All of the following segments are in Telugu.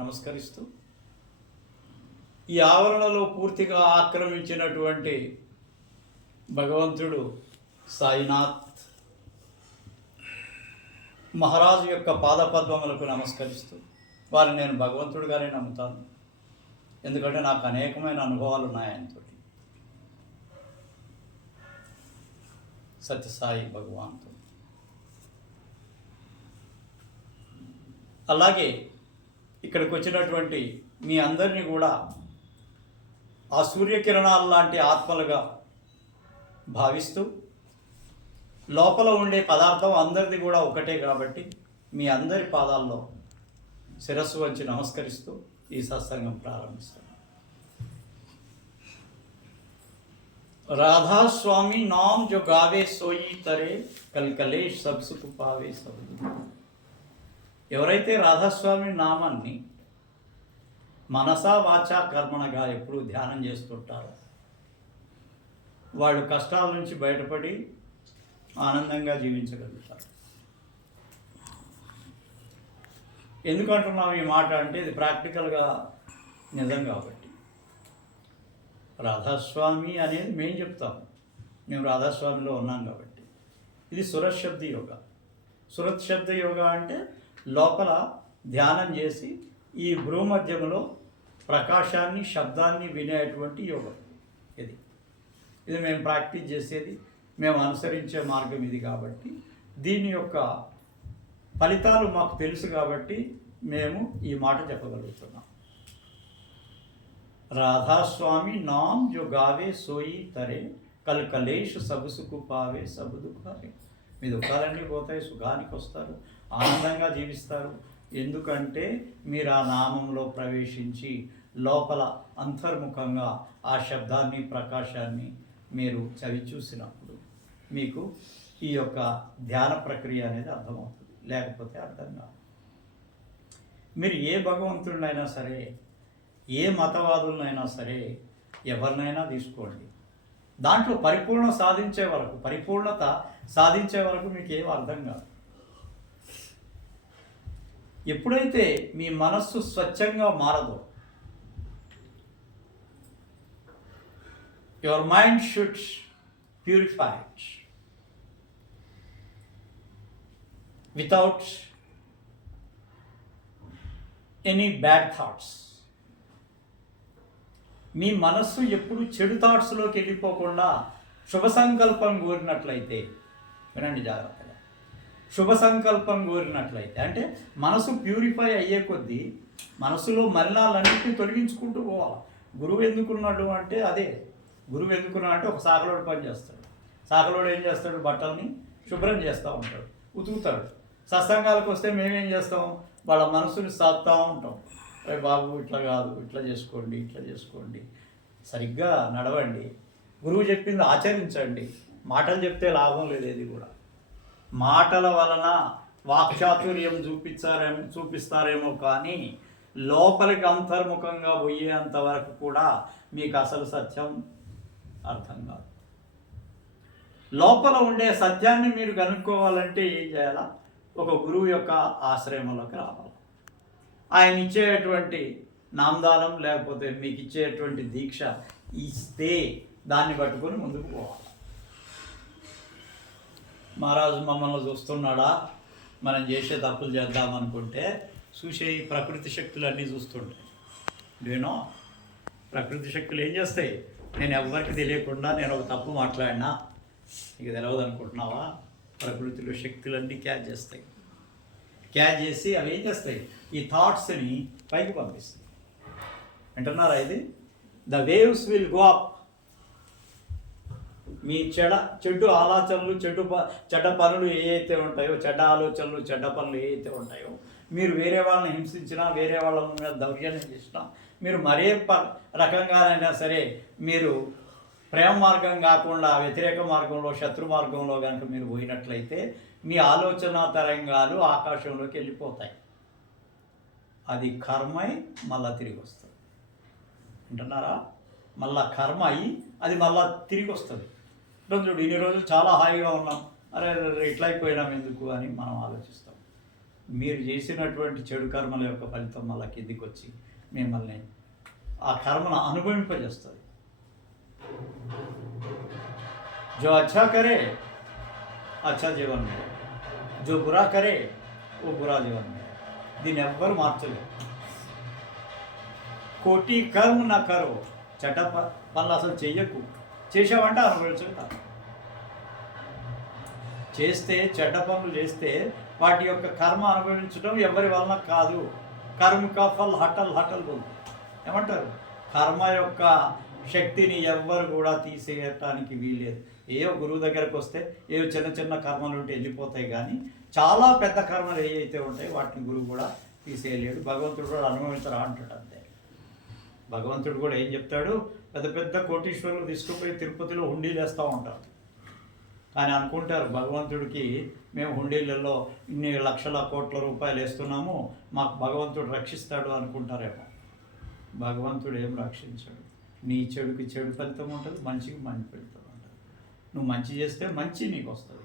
నమస్కరిస్తూ ఈ ఆవరణలో పూర్తిగా ఆక్రమించినటువంటి భగవంతుడు సాయినాథ్ మహారాజు యొక్క పాదపద్మములకు నమస్కరిస్తూ వారిని నేను భగవంతుడిగానే నమ్ముతాను. ఎందుకంటే నాకు అనేకమైన అనుభవాలు ఉన్నాయి ఆయనతో. సత్యసాయి భగవాన్తో. అలాగే ఇక్కడికి వచ్చినటువంటి మీ అందరినీ కూడా ఆ సూర్యకిరణాల లాంటి ఆత్మలుగా భావిస్తూ లోపల ఉండే పదార్థం అందరిది కూడా ఒకటే కాబట్టి మీ అందరి పాదాల్లో శిరస్సు వంచి నమస్కరిస్తూ ఈ సత్సంగం ప్రారంభిస్తున్నాం. राधा स्वामी नाम जो गावे सोई तरे कलकलेश सब सुख पावे सब. ఎవరైతే రాధాస్వామి నామాన్ని మనసా వాచా కర్మణగా ఎప్పుడు ధ్యానం చేస్తుంటారో వాళ్ళు కష్టాల నుంచి బయటపడి ఆనందంగా జీవించగలుగుతారు. ఎందుకంటున్నాం ఈ మాట అంటే ఇది ప్రాక్టికల్గా నిజం కాబట్టి. రాధాస్వామి అనేది మేము చెప్తాము, మేము రాధాస్వామిలో ఉన్నాం కాబట్టి. ఇది సురత్ శబ్ద యోగ. సురత్ శబ్ద యోగ అంటే లోపల ధ్యానం చేసి ఈ భ్రూమధ్యంలో ప్రకాశాన్ని శబ్దాన్ని వినేటువంటి యోగం. ఇది మేము ప్రాక్టీస్ చేసేది, మేము అనుసరించే మార్గం ఇది కాబట్టి దీని యొక్క ఫలితాలు మాకు తెలుసు కాబట్టి మేము ఈ మాట చెప్పగలుగుతున్నాం. రాధాస్వామి నామ్ జో గావే సోయి తరే కల్ కలేష్ సబ్ సుఖ పావే సబ్ దుఃఖాలే. మీ దుఃఖాలన్నీ పోతాయి, సుఖానికి వస్తారు, ఆనందంగా జీవిస్తారు. ఎందుకంటే మీరు ఆ నామంలో ప్రవేశించి లోపల అంతర్ముఖంగా ఆ శబ్దాన్ని ప్రకాశాన్ని మీరు చవి చూసినప్పుడు మీకు ఈ యొక్క ధ్యాన ప్రక్రియ అనేది అర్థమవుతుంది. లేకపోతే అర్థం కాదు. మీరు ఏ భగవంతుడినైనా సరే, ఏ మతవాదులనైనా సరే, ఎవరినైనా తీసుకోండి, దాంట్లో పరిపూర్ణత సాధించే వరకు మీకు ఏం అర్థం కాదు. ఎప్పుడైతే మీ మనస్సు స్వచ్ఛంగా మారదో, your mind should purified without any bad thoughts. మీ మనస్సు ఎప్పుడు చెడు థాట్స్లోకి వెళ్ళిపోకుండా శుభ సంకల్పం కోరినట్లయితే, వినండి జాగ్రత్తగా, శుభ సంకల్పం కోరినట్లయితే అంటే మనసు ప్యూరిఫై అయ్యే కొద్దీ మనసులో మలినాలన్నింటినీ తొలగించుకుంటూ పోవాలి. గురువు ఎందుకున్నాడు అంటే అదే. గురువు ఎందుకున్నాడు అంటే ఒక సాకలోడు పని చేస్తాడు. సాకలోడు ఏం చేస్తాడు? బట్టల్ని శుభ్రం చేస్తూ ఉంటాడు, ఉతుకుతాడు. సత్సంగాలకు వస్తే మేమేం చేస్తాం? వాళ్ళ మనసుని సాగుతూ ఉంటాం. అరే బాబు ఇట్లా కాదు, ఇట్లా చేసుకోండి, సరిగ్గా నడవండి, గురువు చెప్పింది ఆచరించండి. మాటలు చెప్తే లాభం లేదు. ఏది కూడా మాటల వలన వాక్చాతుర్యం చూపిస్తారేమో కానీ లోపలికి అంతర్ముఖంగా పోయేంత వరకు కూడా మీకు అసలు సత్యం అర్థం కాదు. లోపల ఉండే సత్యాన్ని మీరు కనుక్కోవాలంటే ఏం చేయాలా? ఒక గురువు యొక్క ఆశ్రయంలోకి రావాలి. ఆయన ఇచ్చేటువంటి నామదానం లేకపోతే మీకు ఇచ్చేటువంటి దీక్ష ఇస్తే దాన్ని పట్టుకొని ముందుకు పోవాలి. మహారాజు మమ్మల్ని చూస్తున్నాడా, మనం చేసే తప్పులు చేద్దామనుకుంటే చూసే ఈ ప్రకృతి శక్తులన్నీ చూస్తుంటాయి. నేను ప్రకృతి శక్తులు ఏం చేస్తాయి? నేను ఎవరికి తెలియకుండా నేను ఒక తప్పు మాట్లాడినా నీకు తెలియదు అనుకుంటున్నావా? ప్రకృతిలో శక్తులన్నీ క్యాచ్ చేసి అవి ఏం చేస్తాయి? ఈ థాట్స్ని పైకి పంపిస్తాయి. వింటున్నారా? ఇది the waves will go up. మీ చెడ్డ ఆలోచనలు, చెడ్డ పనులు ఏవైతే ఉంటాయో, చెడ్డ ఆలోచనలు, చెడ్డ పనులు ఏవైతే ఉంటాయో, మీరు వేరే వాళ్ళని హింసించినా, వేరే వాళ్ళ మీద దౌర్జన్యం చేసినా, మీరు మరే రకంగానైనా సరే మీరు ప్రేమ మార్గం కాకుండా వ్యతిరేక మార్గంలో, శత్రు మార్గంలో కనుక మీరు పోయినట్లయితే మీ ఆలోచన తరంగాలు ఆకాశంలోకి వెళ్ళిపోతాయి. అది కర్మ అయి మళ్ళా తిరిగి వస్తుంది. అంటున్నారా? మళ్ళా కర్మ అయ్యి అది మళ్ళా తిరిగి వస్తుంది. చూడు, ఇన్ని రోజులు చాలా హాయిగా ఉన్నాం, అరే ఇట్లా అయిపోయినాం ఎందుకు అని మనం ఆలోచిస్తాం. మీరు చేసినటువంటి చెడు కర్మల యొక్క ఫలితం మళ్ళీ కిందికి వచ్చి మిమ్మల్ని ఆ కర్మను అనుభవింపజేస్తుంది. जो अच्छा करे अच्छा జీవన్ मिले, जो बुरा करे वो बुरा జీవన్ मिले. దీన్ని ఎవ్వరు మార్చలేరు. కోటి కర్మ నా కరో, చెడ్డ పనులు అసలు చెయ్యకు, చేసావంటే అనుభవించుకుంటారు. చేస్తే చెడ్డ పనులు చేస్తే వాటి యొక్క కర్మ అనుభవించడం ఎవరి వలన కాదు. కర్మ కా ఫల్ హటల్ హటల్ బోల్ ఏమంటారు, కర్మ యొక్క శక్తిని ఎవ్వరు కూడా తీసేయటానికి వీల్లేదు. ఏవో గురువు దగ్గరకు వస్తే ఏవో చిన్న చిన్న కర్మలు ఉంటే వెళ్ళిపోతాయి, కానీ చాలా పెద్ద కర్మలు ఏవైతే ఉంటాయి వాటిని గురువు కూడా తీసేయలేడు. భగవంతుడు కూడా అనుభవించరా అంటాడు అంతే. భగవంతుడు కూడా ఏం చెప్తాడు, పెద్ద పెద్ద కోటీశ్వరులు తీసుకుపోయి తిరుపతిలో హుండీలు వేస్తూ ఉంటారు. కానీ అనుకుంటారు భగవంతుడికి మేము హుండీలలో ఇన్ని లక్షల కోట్ల రూపాయలు వేస్తున్నాము, మాకు భగవంతుడు రక్షిస్తాడు అనుకుంటారేమో. భగవంతుడు ఏం రక్షించాడు. నీ చెడుకి చెడు ఫలితం ఉంటుంది, మంచికి మంచి ఫలితం ఉంటుంది. నువ్వు మంచి చేస్తే మంచి నీకు వస్తుంది.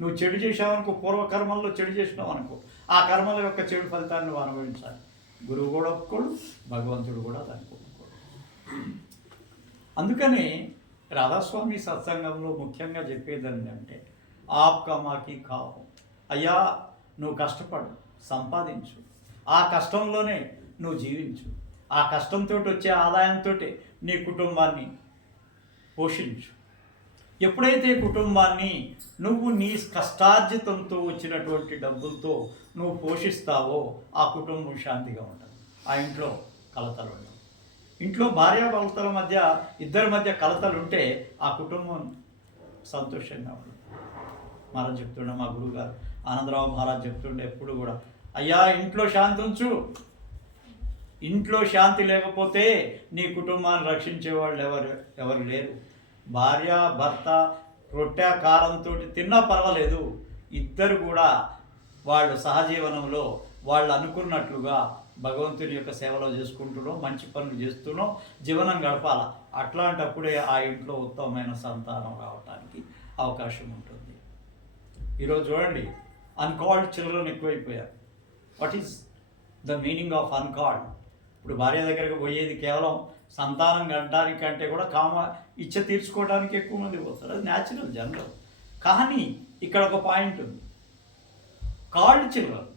నువ్వు చెడు చేసావనుకో, పూర్వకర్మల్లో చెడు చేసినావు అనుకో, ఆ కర్మల యొక్క చెడు ఫలితాన్ని నువ్వు అనుభవించాలి. గురువు కూడా ఒప్పుకోడు, భగవంతుడు కూడా దానికి ఒప్పుకోడు. అందుకని రాధాస్వామి సత్సంగంలో ముఖ్యంగా చెప్పేది ఏంటంటే, ఆప్కా మాకి కావు, అయ్యా నువ్వు కష్టపడు, సంపాదించు, ఆ కష్టంలోనే నువ్వు జీవించు, ఆ కష్టంతో వచ్చే ఆదాయంతో నీ కుటుంబాన్ని పోషించు. ఎప్పుడైతే కుటుంబాన్ని నువ్వు నీ కష్టార్జితంతో వచ్చినటువంటి డబ్బులతో నువ్వు పోషిస్తావో ఆ కుటుంబం శాంతిగా ఉంటుంది. ఆ ఇంట్లో కలతలు ఉండవు. ఇంట్లో భార్యాభర్తల మధ్య ఇద్దరి మధ్య కలతలు ఉంటే ఆ కుటుంబం సంతోషంగా ఉంటుంది. మహారాజ్ చెప్తుండే, మా గురువుగారు ఆనందరావు మహారాజ్ చెప్తుండే ఎప్పుడు కూడా, అయ్యా ఇంట్లో శాంతి ఉంచు, ఇంట్లో శాంతి లేకపోతే నీ కుటుంబాన్ని రక్షించేవాళ్ళు ఎవరు లేరు. భార్య భర్త రొట్టె కారంతో తిన్నా పర్వాలేదు, ఇద్దరు కూడా వాళ్ళు సహజీవనంలో వాళ్ళు అనుకున్నట్లుగా భగవంతుని యొక్క సేవలో చేసుకుంటున్నాం, మంచి పనులు చేస్తున్నాం, జీవనం గడపాల. అట్లాంటప్పుడే ఆ ఇంట్లో ఉత్తమమైన సంతానం రావడానికి అవకాశం ఉంటుంది. ఈరోజు చూడండి, అన్కాల్డ్ చిల్డ్రన్ ఎక్కువైపోయారు. What is the meaning of uncalled? ఇప్పుడు భార్య దగ్గరకు పోయేది కేవలం సంతానం కట్టడానికంటే కూడా ఇచ్చ తీర్చుకోవడానికి ఎక్కువ మంది పోతారు. అది న్యాచురల్, జనరల్. కానీ ఇక్కడ ఒక పాయింట్ ఉంది. కాల్డ్ చిల్డ్రన్,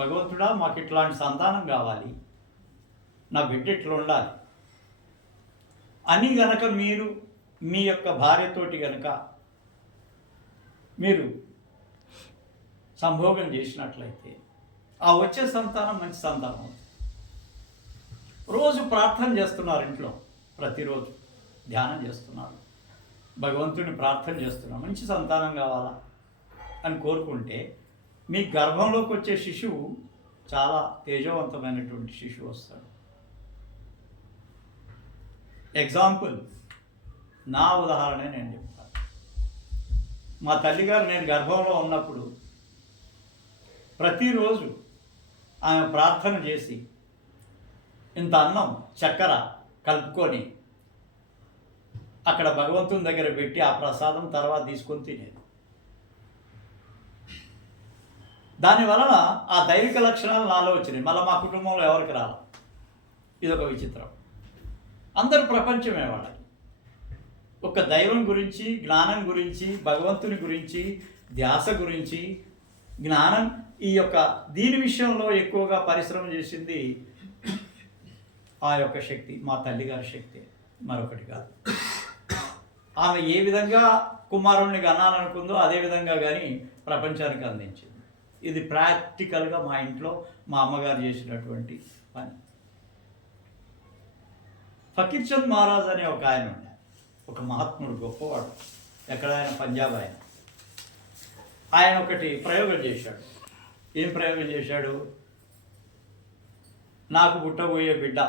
భగవంతుడా మాకు ఇట్లాంటి సంతానం కావాలి, నా బిడ్డ ఇట్లా ఉండాలి అని గనక మీరు మీ యొక్క భార్యతోటి గనక మీరు సంభోగం చేసినట్లయితే ఆ వచ్చే సంతానం మంచి సంతానం. రోజు ప్రార్థన చేస్తున్నారు, ఇంట్లో ప్రతిరోజు ధ్యానం చేస్తున్నారు, భగవంతుని ప్రార్థన చేస్తున్నారు, మంచి సంతానం కావాలా అని కోరుకుంటే మీ గర్భంలోకి వచ్చే శిశువు చాలా తేజవంతమైనటువంటి శిశువు వస్తాడు. ఎగ్జాంపుల్, నా ఉదాహరణ నేను చెప్తాను. మా తల్లిగారు నేను గర్భంలో ఉన్నప్పుడు ప్రతిరోజు ఆమె ప్రార్థన చేసి ఇంత అన్నం చక్కెర కలుపుకొని అక్కడ భగవంతుని దగ్గర పెట్టి ఆ ప్రసాదం తర్వాత తీసుకొని తినేది. దానివలన ఆ దైవిక లక్షణాలు నాలో వచ్చినాయి. మళ్ళీ మా కుటుంబంలో ఎవరికి రాలి. ఇదొక విచిత్రం. అందరూ ప్రపంచమే వాళ్ళకి. ఒక దైవం గురించి, జ్ఞానం గురించి, భగవంతుని గురించి, ధ్యాస గురించి, జ్ఞానం, ఈ యొక్క దీని విషయంలో ఎక్కువగా పరిశ్రమ చేసింది ఆ యొక్క శక్తి, మా తల్లిగారి శక్తి, మరొకటి కాదు. ఆమె ఏ విధంగా కుమారుణ్ణి కనాలనుకుందో అదే విధంగా కానీ ప్రపంచానికి అందించింది. ఇది ప్రాక్టికల్గా మా ఇంట్లో మా అమ్మగారు చేసినటువంటి పని. ఫకీర్ చంద్ మహారాజ్ అనే ఒక ఆయన ఉండే, ఒక మహాత్ముడు, గొప్పవాడు, ఎక్కడైనా పంజాబ్ ఆయన ఒకటి ప్రయోగం చేశాడు. ఏం ప్రయోగం చేశాడు? నాకు పుట్టబోయే బిడ్డ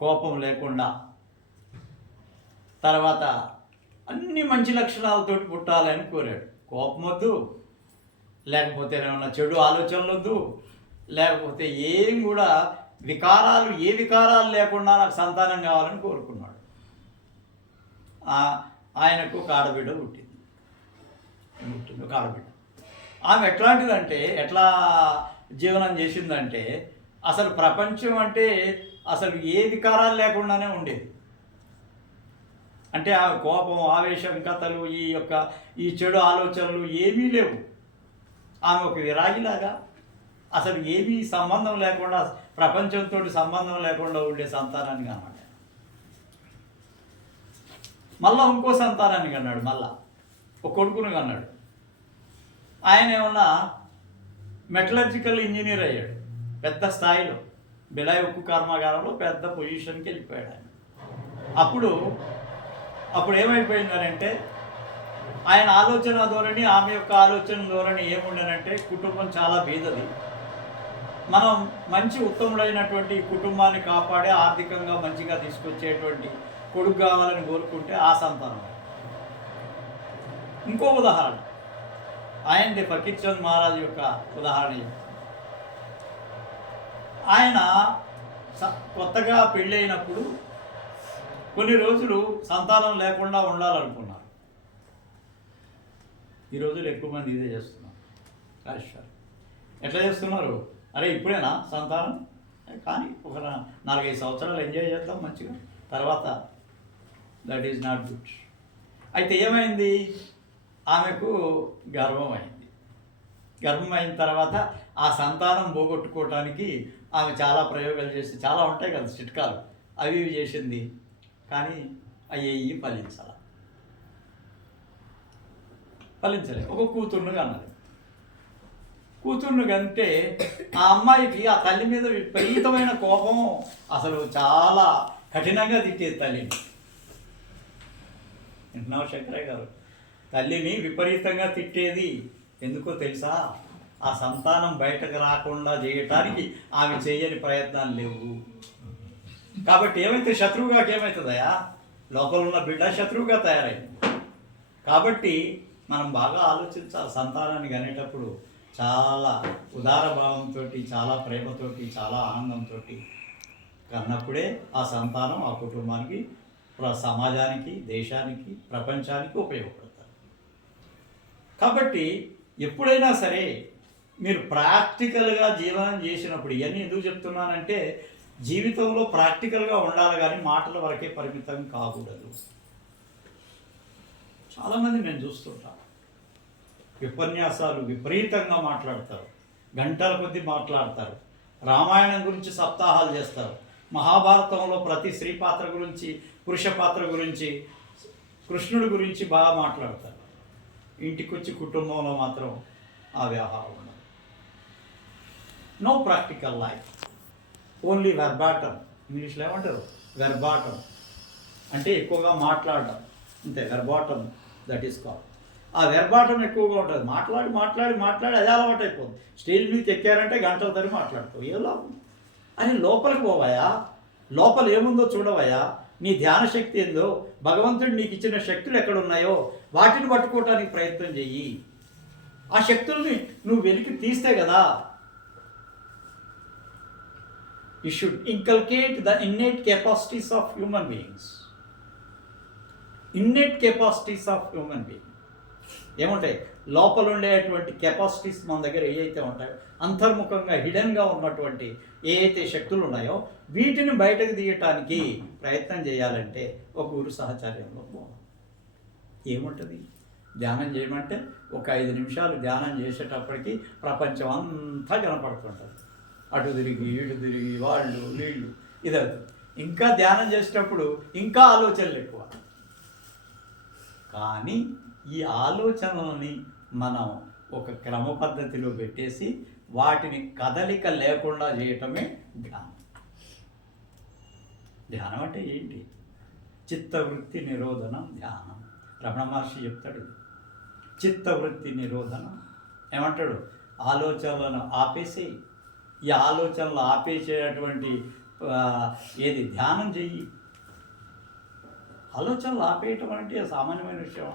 కోపం లేకుండా, తర్వాత అన్ని మంచి లక్షణాలతోటి పుట్టాలని కోరాడు. కోపం వద్దు, లేకపోతే ఏమన్నా చెడు ఆలోచనలు వద్దు, లేకపోతే ఏం కూడా ఏ వికారాలు లేకుండా నాకు సంతానం కావాలని కోరుకున్నాడు. ఆయనకు ఒక ఆడబిడ్డ పుట్టింది. ఒక ఆడబిడ్డ. ఆమె ఎట్లాంటిదంటే ఎట్లా జీవనం చేసిందంటే అసలు ప్రపంచం అంటే అసలు ఏ వికారాలు లేకుండానే ఉండేది. అంటే ఆ కోపం, ఆవేశం, కథలు, ఈ చెడు ఆలోచనలు ఏమీ లేవు. ఆమె ఒక విరాగిలాగా అసలు ఏమీ సంబంధం లేకుండా, ప్రపంచంతో సంబంధం లేకుండా ఉండే సంతానాన్ని అన్నమాట. మళ్ళా ఇంకో సంతానాన్ని కన్నాడు, మళ్ళా ఒక కొడుకుని కన్నాడు. ఆయన ఏమన్నా మెటలర్జికల్ ఇంజనీర్ అయ్యాడు, పెద్ద స్థాయిలో బిలాయ్ ఉక్కు కర్మాగారంలో పెద్ద పొజిషన్కి వెళ్ళిపోయాడు ఆయన. అప్పుడు ఏమైపోయిందనంటే ఆయన ఆలోచన ధోరణి, ఆమె యొక్క ఆలోచన ధోరణి ఏముండనంటే కుటుంబం చాలా బీదది, మనం మంచి ఉత్తముడైనటువంటి కుటుంబాన్ని కాపాడే ఆర్థికంగా మంచిగా తీసుకొచ్చేటువంటి కొడుకు కావాలని కోరుకుంటే ఆ సంతానం. ఇంకో ఉదాహరణ ఆయనది ఫకీర్ చంద్ మహారాజ్ యొక్క ఉదాహరణ. ఆయన కొత్తగా పెళ్ళైనప్పుడు కొన్ని రోజులు సంతానం లేకుండా ఉండాలనుకున్నారు. ఈ రోజులు ఎక్కువ మంది ఇదే చేస్తున్నారు. రాజేశ్వర్ ఎట్లా చేస్తున్నారు? అరే ఇప్పుడేనా సంతానం, కానీ ఒక 4-5 సంవత్సరాలు ఎంజాయ్ చేద్దాం మంచిగా, తర్వాత దట్ ఈజ్ నాట్ గుడ్. అయితే ఏమైంది, ఆమెకు గర్వం అయింది. గర్భం అయిన తర్వాత ఆ సంతానం పోగొట్టుకోవటానికి ఆమె చాలా ప్రయోగాలు చేసి, చాలా ఉంటాయి కదా చిట్కాలు, అవి ఇవి చేసింది, కానీ అయ్యి ఫలించలే. ఒక కూతుర్ను కన్నది. కూతుర్ను కంటే ఆ అమ్మాయికి ఆ తల్లి మీద విపరీతమైన కోపం, అసలు చాలా కఠినంగా తిట్టేది తల్లిని. వింటున్నావు శంకరయ్య గారు? తల్లిని విపరీతంగా తిట్టేది. ఎందుకో తెలుసా? ఆ సంతానం బయటకు రాకుండా చేయటానికి ఆమె చేయని ప్రయత్నాలు లేవు. కాబట్టి ఏమైతే శత్రువుగా ఏమవుతుందయా, లోపల ఉన్న బిడ్డ శత్రువుగా తయారైంది. కాబట్టి మనం బాగా ఆలోచించాలి. సంతానాన్ని కనేటప్పుడు చాలా ఉదార భావంతో, చాలా ప్రేమతోటి, చాలా ఆనందంతో కన్నప్పుడే ఆ సంతానం ఆ కుటుంబానికి, సమాజానికి, దేశానికి, ప్రపంచానికి ఉపయోగపడతారు. కాబట్టి ఎప్పుడైనా సరే మీరు ప్రాక్టికల్గా జీవనం చేసినప్పుడు, ఇవన్నీ ఎందుకు చెప్తున్నానంటే జీవితంలో ప్రాక్టికల్గా ఉండాలి, కానీ మాటల వరకే పరిమితం కాకూడదు. చాలామంది నేను చూస్తుంటాను, ఉపన్యాసాలు విపరీతంగా మాట్లాడతారు, గంటల కొద్దీ మాట్లాడతారు, రామాయణం గురించి సప్తాహాలు చేస్తారు, మహాభారతంలో ప్రతి స్త్రీ పాత్ర గురించి, పురుష పాత్ర గురించి, కృష్ణుడి గురించి బాగా మాట్లాడతారు. ఇంటికి వచ్చి కుటుంబంలో మాత్రం ఆ వ్యవహారం ఉండదు. No practical life, only verbatim. ఇంగ్లీష్లో ఏమంటారు? వెర్బాటం అంటే ఎక్కువగా మాట్లాడడం, అంతే. Verbatim that is call. ఆ వెర్బాటం ఎక్కువగా ఉంటుంది. మాట్లాడి అది అలవాటు అయిపోతుంది. స్టేజ్ మీద ఎక్కారంటే గంటల తరి మాట్లాడతావు. ఏలా అని లోపలికి పోవాయా, లోపల ఏముందో చూడవయా, నీ ధ్యాన శక్తి ఏందో, భగవంతుడు నీకు ఇచ్చిన శక్తులు ఎక్కడున్నాయో వాటిని పట్టుకోవటానికి ప్రయత్నం చెయ్యి. ఆ శక్తుల్ని నువ్వు వెలికి తీస్తే కదా. You should inculcate the innate capacities of human beings. Innate capacities of human being. ఏముంటాయి? లోపల ఉండేటువంటి కెపాసిటీస్ మన దగ్గర ఏవైతే ఉంటాయో, అంతర్ముఖంగా హిడెన్గా ఉన్నటువంటి ఏవైతే శక్తులు ఉన్నాయో వీటిని బయటకు తీయటానికి ప్రయత్నం చేయాలంటే ఒక గురు సహచర్యంలో పోవాలి. ఏముంటుంది? ధ్యానం చేయమంటే ఒక 5 నిమిషాలు ధ్యానం చేసేటప్పటికి ప్రపంచం అంతా కనపడుతుంటుంది. అటు తిరిగి ఇటు తిరిగి వాళ్ళు వీళ్ళు ఇదవుతుంది. ఇంకా ధ్యానం చేసేటప్పుడు ఇంకా ఆలోచనలు ఎక్కువ. కానీ ఈ ఆలోచనలని మనం ఒక క్రమ పద్ధతిలో పెట్టేసి వాటిని కదలిక లేకుండా చేయటమే ధ్యానం. ధ్యానం అంటే ఏంటి? చిత్తవృత్తి నిరోధనం ధ్యానం. రమణ మహర్షి చెప్తాడు, చిత్తవృత్తి నిరోధనం. ఏమంటాడు? ఆలోచనలను ఆపేసి, ఈ ఆలోచనలు ఆపేసేటువంటి ఏది ధ్యానం చెయ్యి. ఆలోచనలు ఆపేయటం అంటే సామాన్యమైన విషయం.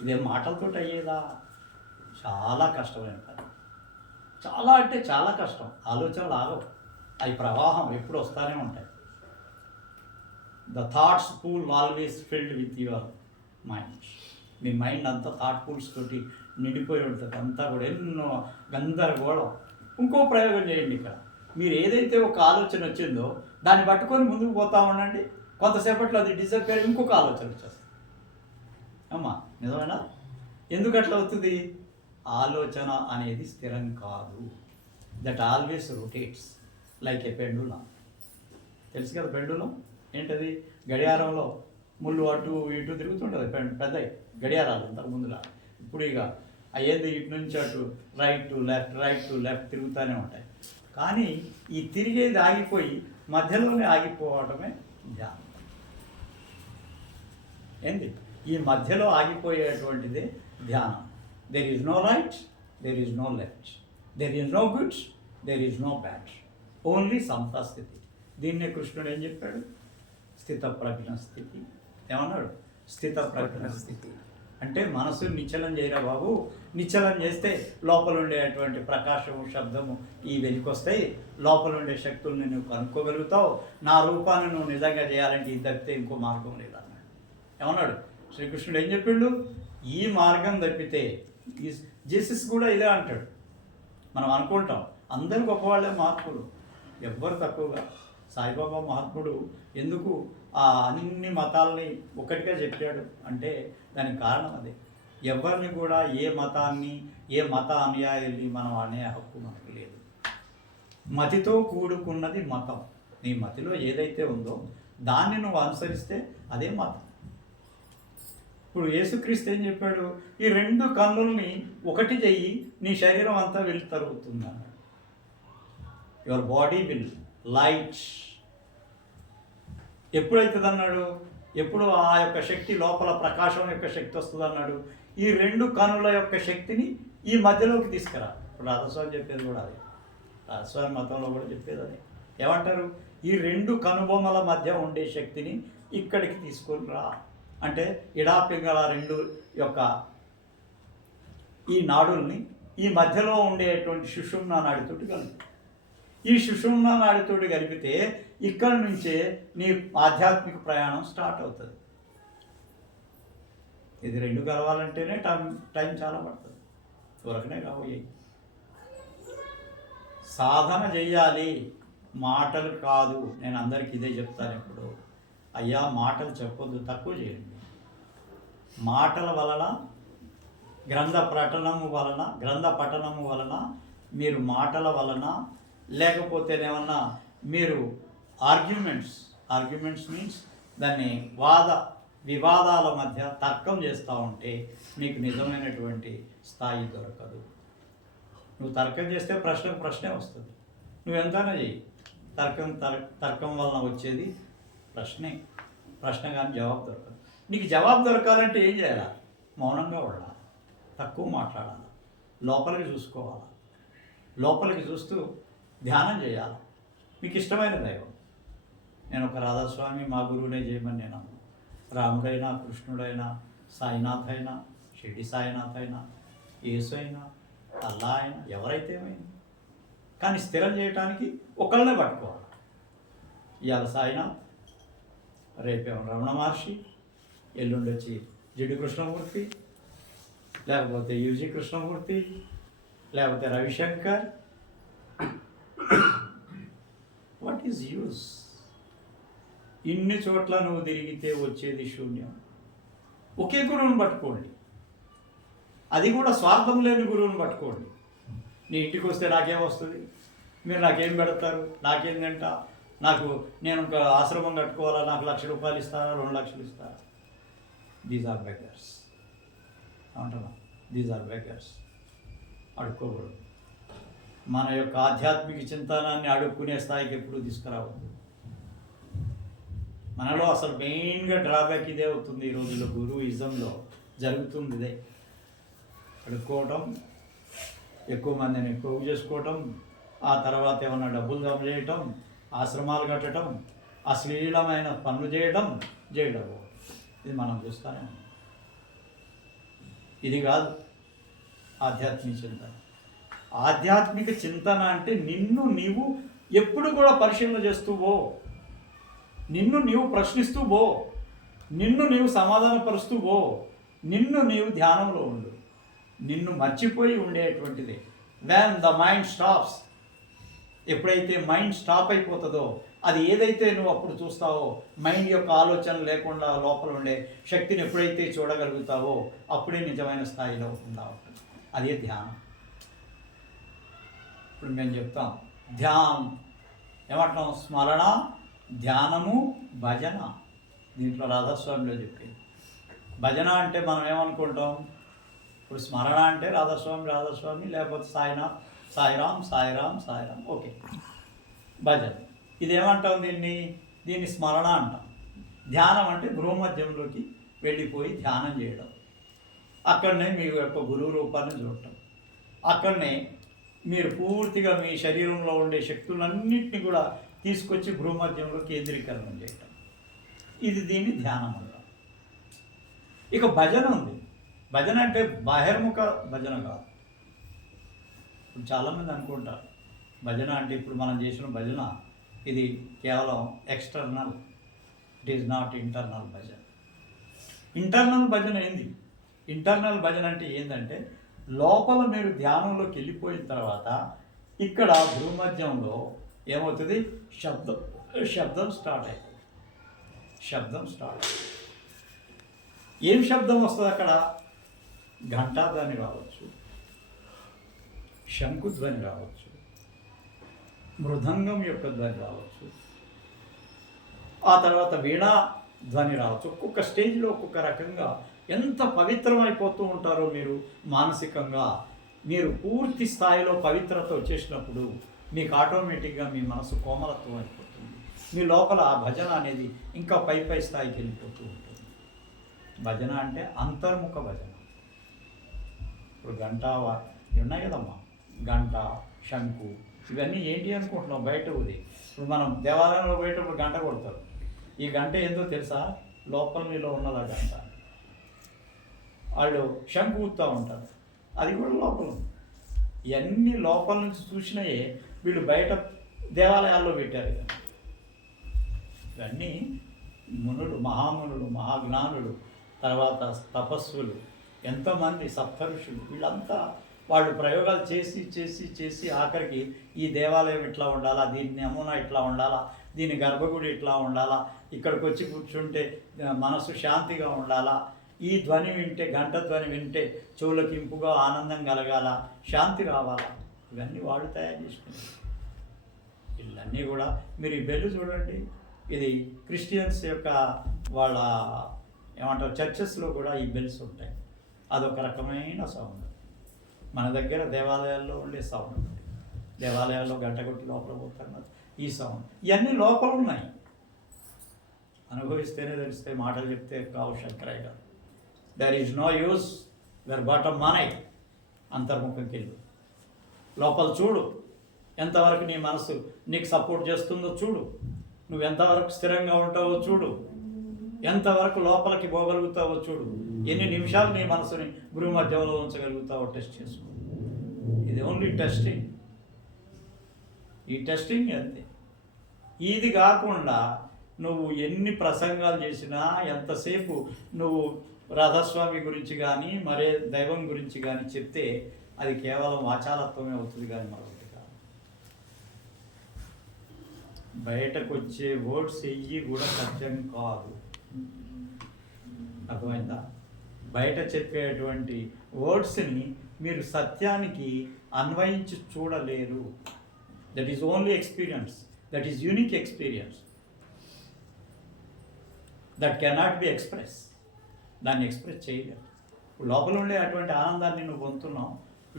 ఇదేం మాటలతో అయ్యేదా? చాలా కష్టమైన పని. చాలా అంటే చాలా కష్టం. ఆలోచనలు ఆగవు, అవి ప్రవాహం ఎప్పుడు వస్తూనే ఉంటాయి. The thoughts pool always filled with your mind. Me mind అంతా థాట్ పూల్స్ తోటి నిండిపోయి ఉంటుంది అంతా కూడా, ఎన్నో గందరగోళం. ఇంకో ప్రయోగం చేయండి. ఇక్కడ మీరు ఏదైతే ఒక ఆలోచన వచ్చిందో దాన్ని పట్టుకొని ముందుకు పోతా ఉండండి, కొంతసేపట్లో అది డిసప్పేర్, ఇంకొక ఆలోచన వచ్చేస్తుంది. అమ్మా నిజమేనా? ఎందుకు అట్లా అవుతుంది? ఆలోచన అనేది స్థిరం కాదు. That always rotates like A pendulum. తెలుసు కదా పెండులం ఏంటది? గడియారంలో ముళ్ళు అటు ఇటు తిరుగుతుంటుంది. పెద్ద గడియారాలు ఇంతకు ముందులా. ఇప్పుడు ఇక అయ్యేది ఇటు నుంచి అటు, రైట్ టు లెఫ్ట్ తిరుగుతూనే ఉంటాయి. కానీ ఈ తిరిగేది ఆగిపోయి మధ్యలోనే ఆగిపోవటమే ధ్యానం. ఏంది? ఈ మధ్యలో ఆగిపోయేటువంటిదే ధ్యానం. There is no right, there is no left, there is no good, there is no bad, only సమతాస్థితి. దీన్నే కృష్ణుడు ఏం చెప్పాడు? స్థితప్రజ్ఞ స్థితి. ఏమన్నాడు? స్థితప్రజ్ఞ స్థితి అంటే మనసు నిశ్చలం చేయరా బాబు. నిశ్చలం చేస్తే లోపల ఉండేటువంటి ప్రకాశము, శబ్దము ఈ వెలికొస్తాయి. లోపల ఉండే శక్తుల్ని నువ్వు కనుక్కోగలుగుతావు. నా రూపాన్ని నువ్వు నిజంగా చేయాలంటే ఇది తప్పితే ఇంకో మార్గం లేదన్నాడు. ఏమన్నాడు శ్రీకృష్ణుడు? ఏం చెప్పిండు? ఈ మార్గం తప్పితే, ఈ జీసస్ కూడా ఇదే అంటాడు. మనం అనుకుంటాం అందరూ గొప్పవాళ్ళే మహాత్ముడు, ఎవ్వరు తక్కువగా. సాయిబాబా మహాత్ముడు ఎందుకు ఆ అన్ని మతాలని ఒకటిగా చెప్పాడు అంటే దానికి కారణం అదే. ఎవరిని కూడా ఏ మతాన్ని, ఏ మత అనుయాయుల్ని మనం అనే హక్కు మనకు లేదు. మతితో కూడుకున్నది మతం. నీ మతిలో ఏదైతే ఉందో దాన్ని నువ్వు అనుసరిస్తే అదే మతం. ఇప్పుడు యేసుక్రీస్తు ఏం చెప్పాడు? ఈ రెండు కన్నుల్ని ఒకటి చెయ్యి, నీ శరీరం అంతా వెళ్ళి తరుగుతుంది అన్నాడు. Your body will light. ఎప్పుడైతుంది అన్నాడు? ఎప్పుడు ఆ యొక్క శక్తి లోపల ప్రకాశం యొక్క శక్తి వస్తుంది అన్నాడు. ఈ రెండు కనుల యొక్క శక్తిని ఈ మధ్యలోకి తీసుకురా. ఇప్పుడు రాధస్వామి చెప్పేది కూడా అదే, రాధస్వామి మతంలో కూడా చెప్పేది అదే. ఏమంటారు? ఈ రెండు కనుబొమ్మల మధ్య ఉండే శక్తిని ఇక్కడికి తీసుకొని రా అంటే ఇడాపింగళ రెండు యొక్క ఈ నాడుల్ని ఈ మధ్యలో ఉండేటువంటి సుషుమ్నా నాడితోటి కలిపి, ఈ సుషుమ్నా నాడితోటి కలిపితే ఇక్కడి నుంచే నీ ఆధ్యాత్మిక ప్రయాణం స్టార్ట్ అవుతుంది. ఇది రెండు కలవాలంటేనే టైం చాలా పడుతుంది, త్వరగానే కాబోయే. సాధన చెయ్యాలి, మాటలు కాదు. నేను అందరికి ఇదే చెప్తాను ఎప్పుడు, అయ్యా మాటలు చెప్పొద్దు, తక్కువ చేయండి. మాటల వలన, గ్రంథ పఠనము వలన మీరు మాటల వలన, లేకపోతేనేమన్నా మీరు ఆర్గ్యుమెంట్స్ మీన్స్ దాన్ని వివాదాల మధ్య తర్కం చేస్తూ ఉంటే మీకు నిజమైనటువంటి స్థాయి దొరకదు. నువ్వు తర్కం చేస్తే ప్రశ్నకు ప్రశ్నే వస్తుంది. నువ్వెంతైనా చెయ్యి, తర్కం వలన వచ్చేది ప్రశ్న కానీ జవాబు దొరకదు. నీకు జవాబు దొరకాలంటే ఏం చేయాలి? మౌనంగా ఉండాలి, తక్కువ మాట్లాడాలి, లోపలికి చూసుకోవాలి, లోపలికి చూస్తూ ధ్యానం చేయాలి. మీకు ఇష్టమైన దైవం. నేను ఒక రాధాస్వామి మా గురువునే చేయమని నేను అన్నాను. రాముడైనా, కృష్ణుడైనా, సాయినాథ్ అయినా, షిరిడి సాయినాథ్ అయినా, యేసు అయినా, అల్లా అయినా, ఎవరైతే ఏమైంది. కానీ స్థిరం చేయటానికి ఒకళ్ళనే పట్టుకోవాలి. ఇవాళ సాయినాథ్, రేపేమో రమణ మహర్షి, ఎల్లుండి వచ్చి జిడ్డు కృష్ణమూర్తి, లేకపోతే యూజీ కృష్ణమూర్తి, లేకపోతే రవిశంకర్. What is use? ఇన్ని చోట్ల నువ్వు తిరిగితే వచ్చేది శూన్యం. ఒకే గురువుని పట్టుకోండి, అది కూడా స్వార్థం లేని గురువుని పట్టుకోండి. నీ ఇంటికి వస్తే నాకేం వస్తుంది, మీరు నాకేం పెడతారు, నాకేం తింటా, నేను ఒక ఆశ్రమం కట్టుకోవాలా, నాకు ₹1,00,000 ఇస్తారా, 2 లక్షలు ఇస్తారా? దీస్ ఆర్ బెగర్స్ అంటున్నా. These are beggars. అడుక్కోకూడదు. మన యొక్క ఆధ్యాత్మిక చింతనాన్ని అడుక్కునే స్థాయికి ఎప్పుడు తీసుకురావద్దు. మనలో అసలు మెయిన్గా డ్రాబ్యాక్ ఇదే అవుతుంది ఈ రోజుల్లో. గురుయిజంలో జరుగుతుంది ఇదే. అడుక్కోవటం, ఎక్కువ మందిని ఎక్కువ చేసుకోవటం, ఆ తర్వాత ఏమన్నా డబ్బులు జమ చేయటం, ఆశ్రమాలు కట్టడం, అశ్లీలమైన పనులు చేయడం. ఇది మనం చూస్తానే ఉన్నాం. ఇది కాదు ఆధ్యాత్మిక చింతన. ఆధ్యాత్మిక చింతన అంటే నిన్ను నీవు ఎప్పుడు కూడా పరిశీలన చేస్తూ పో, నిన్ను నీవు ప్రశ్నిస్తూ పో, నిన్ను నీవు సమాధానపరుస్తూ పో, నిన్ను నీవు ధ్యానంలో ఉండు. నిన్ను మర్చిపోయి ఉండేటువంటిదే. వెన్ ద మైండ్ స్టాప్స్, ఎప్పుడైతే మైండ్ స్టాప్ అయిపోతుందో, అది ఏదైతే నువ్వు అప్పుడు చూస్తావో, మైండ్ యొక్క ఆలోచన లేకుండా లోపల ఉండే శక్తిని ఎప్పుడైతే చూడగలుగుతావో అప్పుడే నిజమైన స్థాయిలో ఉండాలి. అదే ధ్యానం. ఇప్పుడు మేము చెప్తాం ధ్యానం ఏమంటాం? స్మరణ, ధ్యానము, భజన. దీంట్లో రాధాస్వామిలో చెప్పింది. భజన అంటే మనం ఏమనుకుంటాం? ఇప్పుడు స్మరణ అంటే రాధాస్వామి, లేకపోతే సాయినాథ్, సాయిరామ్ సాయిరామ్ సాయిరామ్, ఓకే. భజన ఇదేమంటాం? దీన్ని స్మరణ అంటాం. ధ్యానం అంటే గృహమధ్యంలోకి వెళ్ళిపోయి ధ్యానం చేయడం, అక్కడనే మీ యొక్క గురువు రూపాన్ని చూడటం, అక్కడనే మీరు పూర్తిగా మీ శరీరంలో ఉండే శక్తులన్నింటినీ కూడా తీసుకొచ్చి గృహమధ్యంలో కేంద్రీకరణ చేయటం, ఇది దీన్ని ధ్యానం అంటాం. ఇక భజన ఉంది. భజన అంటే బాహిర్ముఖ భజన కాదు. ఇప్పుడు చాలామంది అనుకుంటారు భజన అంటే ఇప్పుడు మనం చేసిన భజన ఇది కేవలం external, it is not internal భజన. ఇంటర్నల్ భజన ఏంది? ఇంటర్నల్ భజన అంటే ఏంటంటే లోపల మీరు ధ్యానంలోకి వెళ్ళిపోయిన తర్వాత ఇక్కడ భూమధ్యంలో ఏమవుతుంది? శబ్దం స్టార్ట్ అవుతుంది. ఏం శబ్దం వస్తుంది అక్కడ? ఘంటాధ్వని రావచ్చు, శంకుధ్వని రావచ్చు, మృదంగం యొక్క ధ్వని రావచ్చు, ఆ తర్వాత వీణా ధ్వని రావచ్చు. ఒక్కొక్క స్టేజ్లో ఒక్కొక్క రకంగా ఎంత పవిత్రమైపోతూ ఉంటారో మీరు మానసికంగా. మీరు పూర్తి స్థాయిలో పవిత్రత వచ్చేసినప్పుడు మీకు ఆటోమేటిక్గా మీ మనసు కోమలత్వం అయిపోతుంది. మీ లోపల ఆ భజన అనేది ఇంకా పై స్థాయికి వెళ్ళిపోతూ ఉంటుంది. భజన అంటే అంతర్ముఖ భజన. ఇప్పుడు గంట ఉన్నాయి కదమ్మా, గంట, శంకు, ఇవన్నీ ఏంటి అనుకుంటున్నాం? బయట ఉంది. ఇప్పుడు మనం దేవాలయంలో పోయేటప్పుడు గంట కొడతారు. ఈ గంట ఏందో తెలుసా? లోపల మీలో ఉన్నది ఆ గంట. వాళ్ళు శంకు ఊపుతూ ఉంటారు, అది కూడా లోపల ఉంది. ఇవన్నీ లోపల నుంచి చూసినాయే వీళ్ళు బయట దేవాలయాల్లో పెట్టారు. ఇవన్నీ మునులు, మహామునులు, మహాజ్ఞానులు, తర్వాత తపస్సులు, ఎంతోమంది సప్తఋషులు, వీళ్ళంతా వాళ్ళు ప్రయోగాలు చేసి ఆఖరికి ఈ దేవాలయం ఇట్లా ఉండాలా, దీని నమూనా ఇట్లా ఉండాలా, దీని గర్భగుడి ఇట్లా ఉండాలా, ఇక్కడికి వచ్చి కూర్చుంటే మనసు శాంతిగా ఉండాలా, ఈ ధ్వని వింటే, గంట ధ్వని వింటే చెవులకు ఇంపుగా ఆనందం కలగాల, శాంతి రావాలా, ఇవన్నీ వాళ్ళు తయారు చేసుకున్నారు. వీళ్ళన్నీ కూడా మీరు ఈ బెల్లు చూడండి, ఇది క్రిస్టియన్స్ యొక్క వాళ్ళ ఏమంటారు చర్చెస్లో కూడా ఈ బెల్స్ ఉంటాయి. అదొక రకమైన సౌండ్. మన దగ్గర దేవాలయాల్లో ఉండే సౌండ్, దేవాలయాల్లో గంట కొట్టి లోపల పోతున్నారు ఈ సౌండ్. ఇవన్నీ లోపల ఉన్నాయి, అనుభవిస్తేనే తెలిస్తే, మాటలు చెప్తే కావు. శంకరయ్య గారు, there is no use there bottom మానై. అంతర్ముఖంకి వెళ్ళు, లోపల చూడు, ఎంతవరకు నీ మనసు నీకు సపోర్ట్ చేస్తుందో చూడు, నువ్వు ఎంతవరకు స్థిరంగా ఉంటావో చూడు, ఎంతవరకు లోపలికి పోగలుగుతావో చూడు, ఎన్ని నిమిషాలు నీ మనసుని గురువు మధ్యంలో ఉంచగలుగుతావో టెస్ట్ చేసుకో. ఇది ఓన్లీ టెస్టింగ్. ఈ టెస్టింగ్ అంతే. ఇది కాకుండా నువ్వు ఎన్ని ప్రసంగాలు చేసినా, ఎంతసేపు నువ్వు రాధాస్వామి గురించి కానీ మరే దైవం గురించి కానీ చెప్తే అది కేవలం వాచాలత్వమే అవుతుంది, కానీ మరొకటి కాదు. బయటకు వచ్చే వర్డ్స్ ఎయ్యి కూడా సత్యం కాదు. అర్థమైందా? బయట చెప్పేటువంటి వర్డ్స్ని మీరు సత్యానికి అన్వయించి చూడలేరు. That is only experience, that is unique experience, that cannot be express. దాన్ని ఎక్స్ప్రెస్ చేయలేరు. లోపల ఉండే అటువంటి ఆనందాన్ని నువ్వు పొందుతున్నావు,